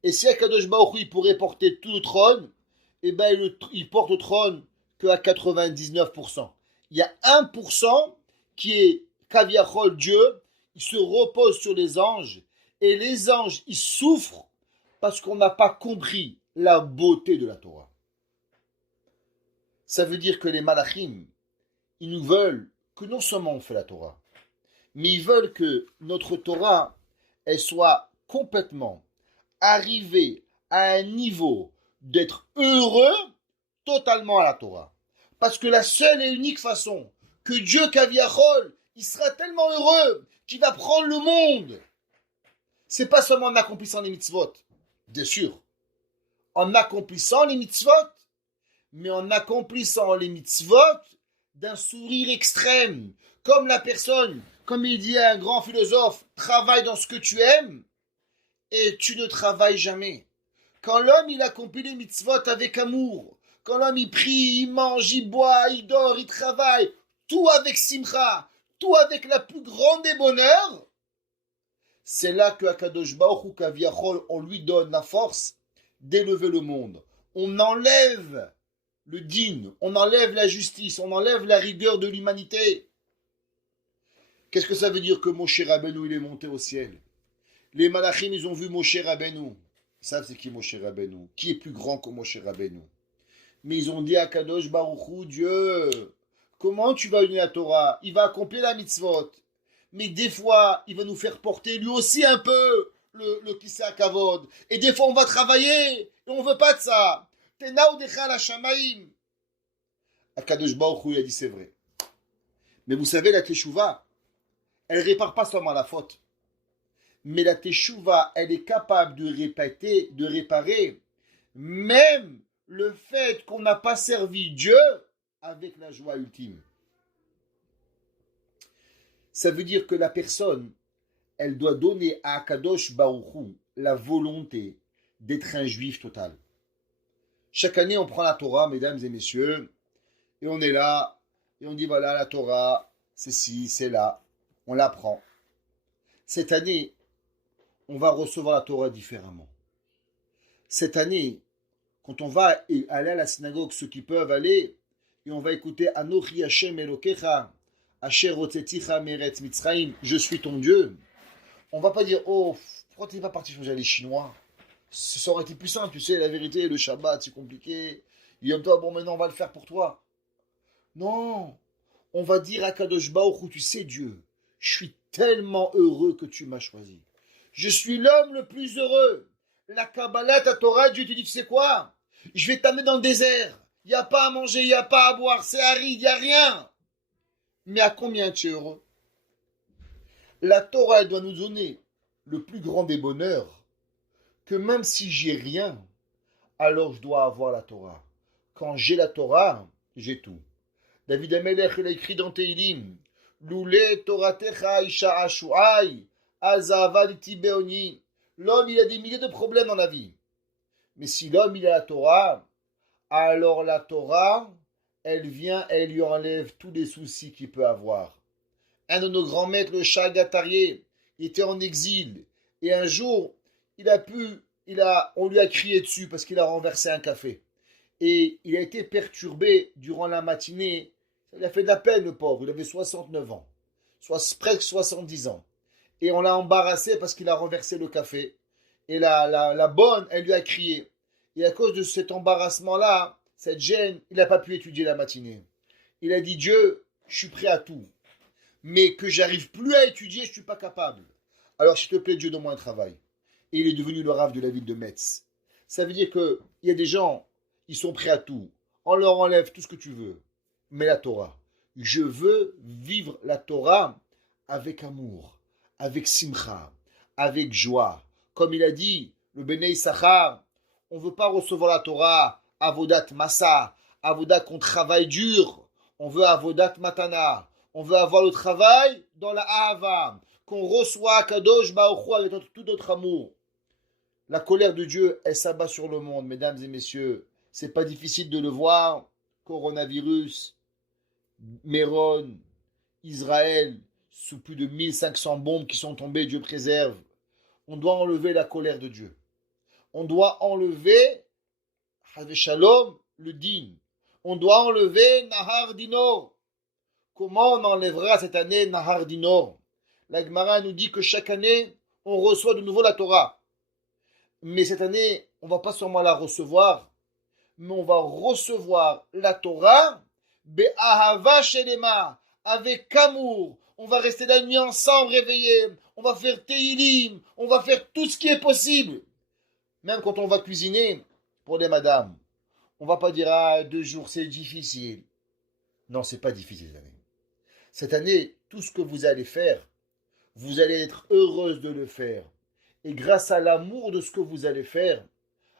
Et si Akadosh Baruch Hu, il pourrait porter tout le trône, eh bien, il porte le trône qu'à 99%. Il y a 1% qui est Kaviachol, Dieu, il se repose sur les anges. Et les anges, ils souffrent parce qu'on n'a pas compris la beauté de la Torah. Ça veut dire que les malachim, ils nous veulent que non seulement on fait la Torah, mais ils veulent que notre Torah, elle soit complètement arrivée à un niveau d'être heureux totalement à la Torah. Parce que la seule et unique façon que Dieu, Kaviachol, il sera tellement heureux qu'il va prendre le monde, c'est pas seulement en accomplissant les mitzvot, bien sûr, en accomplissant les mitzvot, mais en accomplissant les mitzvot d'un sourire extrême, comme la personne, comme il dit un grand philosophe, travaille dans ce que tu aimes et tu ne travailles jamais. Quand l'homme il accomplit les mitzvot avec amour, quand l'homme il prie, il mange, il boit, il dort, il travaille, tout avec simcha, tout avec la plus grande des bonheurs, c'est là que Akadosh Baruch Hu Kaviachol, on lui donne la force d'élever le monde. On enlève le digne, on enlève la justice, on enlève la rigueur de l'humanité. Qu'est-ce que ça veut dire que Moshe Rabbeinu il est monté au ciel? Les malachim ils ont vu Moshe Rabbeinu. Ils savent c'est qui Moshe Rabbeinu? Qui est plus grand que Moshe Rabbeinu? Mais ils ont dit à Kadosh Baruch Hu, Dieu, comment tu vas unir la Torah? Il va accomplir la mitzvot. Mais des fois, il va nous faire porter lui aussi un peu le Kisei Kavod. Et des fois, on va travailler et on veut pas de ça. Tenaodecha la shamaim. Akadosh Baruch Hu, il a dit c'est vrai. Mais vous savez, la teshuva, elle répare pas seulement la faute. Mais la teshuva, elle est capable de réparer même le fait qu'on n'a pas servi Dieu avec la joie ultime. Ça veut dire que la personne, elle doit donner à Akadosh Baruch Hu la volonté d'être un juif total. Chaque année, on prend la Torah, mesdames et messieurs, et on est là, et on dit voilà, la Torah, c'est ci, c'est là, on l'apprend. Cette année, on va recevoir la Torah différemment. Cette année, quand on va aller à la synagogue, ceux qui peuvent aller, et on va écouter Anochi Hashem Elokecha, Asher Hotzeticha Meretz Mitzrayim, je suis ton Dieu. On va pas dire, oh, pourquoi tu n'es pas parti changer les Chinois? Ça aurait été plus simple, tu sais, la vérité, le Shabbat, c'est compliqué. Yom Tov, bon, maintenant, on va le faire pour toi. Non, on va dire à Kadosh Baruch Hu, tu sais, Dieu, je suis tellement heureux que tu m'as choisi. Je suis l'homme le plus heureux. La Kabbalah, ta Torah, Dieu te dit, tu sais quoi? Je vais t'amener dans le désert. Il n'y a pas à manger, il n'y a pas à boire, c'est aride, il n'y a rien. Mais à combien tu es heureux? La Torah, elle doit nous donner le plus grand des bonheurs, que même si j'ai rien, alors je dois avoir la Torah. Quand j'ai la Torah, j'ai tout. David Amelech, il a écrit dans Teilim, Loulé Toratecha Isha Ashuai, Azavaditi Beoni. L'homme, il a des milliers de problèmes dans la vie. Mais si l'homme, il a la Torah, alors la Torah, elle vient, elle lui enlève tous les soucis qu'il peut avoir. Un de nos grands maîtres, le Shah Gatarié, il était en exil. Et un jour, on lui a crié dessus parce qu'il a renversé un café. Et il a été perturbé durant la matinée. Il a fait de la peine, le pauvre. Il avait 69 ans, presque 70 ans. Et on l'a embarrassé parce qu'il a renversé le café. Et la bonne, elle lui a crié. Et à cause de cet embarrassement-là, cette gêne, il n'a pas pu étudier la matinée. Il a dit, Dieu, je suis prêt à tout. Mais que j'arrive plus à étudier, je ne suis pas capable. Alors, s'il te plaît, Dieu, donne-moi un travail. Et il est devenu le rave de la ville de Metz. Ça veut dire qu'il y a des gens, ils sont prêts à tout. On leur enlève tout ce que tu veux. Mais la Torah, je veux vivre la Torah avec amour, avec simcha, avec joie. Comme il a dit, le Bnei Issachar, on ne veut pas recevoir la Torah, avodat massa, avodat qu'on travaille dur. On veut avodat matana. On veut avoir le travail dans la ahava, qu'on reçoit Kadosh Baruch Hu avec tout notre amour. La colère de Dieu, elle s'abat sur le monde, mesdames et messieurs. C'est pas difficile de le voir. Coronavirus, Méron, Israël, sous plus de 1500 bombes qui sont tombées, Dieu préserve. On doit enlever la colère de Dieu. On doit enlever, Shalom, le din. On doit enlever Nahar Dinor. Comment on enlèvera cette année Nahar Dinor? La Gemara nous dit que chaque année, on reçoit de nouveau la Torah. Mais cette année, on ne va pas seulement la recevoir, mais on va recevoir la Torah be'ahava shelema, avec amour. On va rester la nuit ensemble réveillés. On va faire Teilim. On va faire tout ce qui est possible. Même quand on va cuisiner pour les madames. On ne va pas dire, 2 jours, c'est difficile. Non, c'est pas difficile cette année. Cette année, tout ce que vous allez faire, vous allez être heureuse de le faire. Et grâce à l'amour de ce que vous allez faire,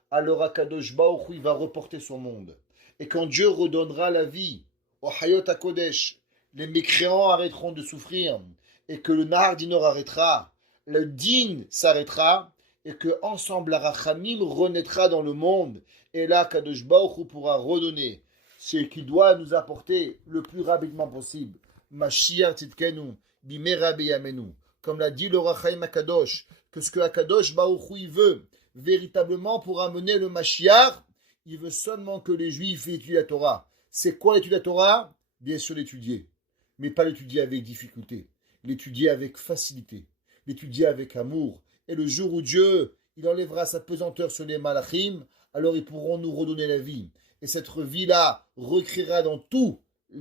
alors Akadosh Baruch Hu, il va reporter son monde. Et quand Dieu redonnera la vie au Hayot HaKodesh, les mécréants arrêteront de souffrir, et que le Nahar Dinor arrêtera, le Din s'arrêtera, et que ensemble la Rachamim renaîtra dans le monde. Et là, Akadosh Baruch Hu pourra redonner ce qu'il doit nous apporter le plus rapidement possible. Mashiach Tzidkenu, Bimera Beyamenu. Comme l'a dit le Rachaim Akadosh, que ce que Akadosh Baruch Hu il veut véritablement pour amener le Mashiach, il veut seulement que les Juifs étudient la Torah. C'est quoi l'étude de la Torah? Bien sûr l'étudier, mais pas l'étudier avec difficulté, l'étudier avec facilité, l'étudier avec amour. Et le jour où Dieu il enlèvera sa pesanteur sur les malachim, alors ils pourront nous redonner la vie. Et cette vie-là recréera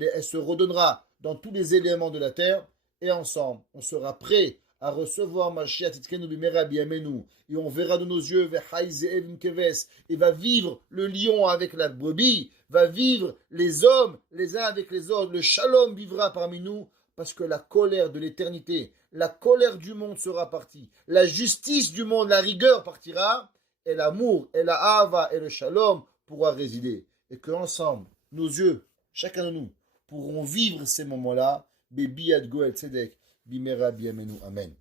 elle se redonnera dans tous les éléments de la terre, et ensemble, on sera prêt à recevoir Mashiach Tzidkenu Bimera Biyamenu, et on verra de nos yeux Vechai Ze'ev Im Keves, et va vivre le lion avec la brebis, va vivre les hommes les uns avec les autres, le shalom vivra parmi nous, parce que la colère de l'éternité, la colère du monde sera partie, la justice du monde, la rigueur partira, et l'amour, et la hava, et le shalom pourra résider. Et que ensemble, nos yeux, chacun de nous, pourront vivre ces moments-là, Bebiyad Goel Tzedek, Bimera Biyamenu. Amen.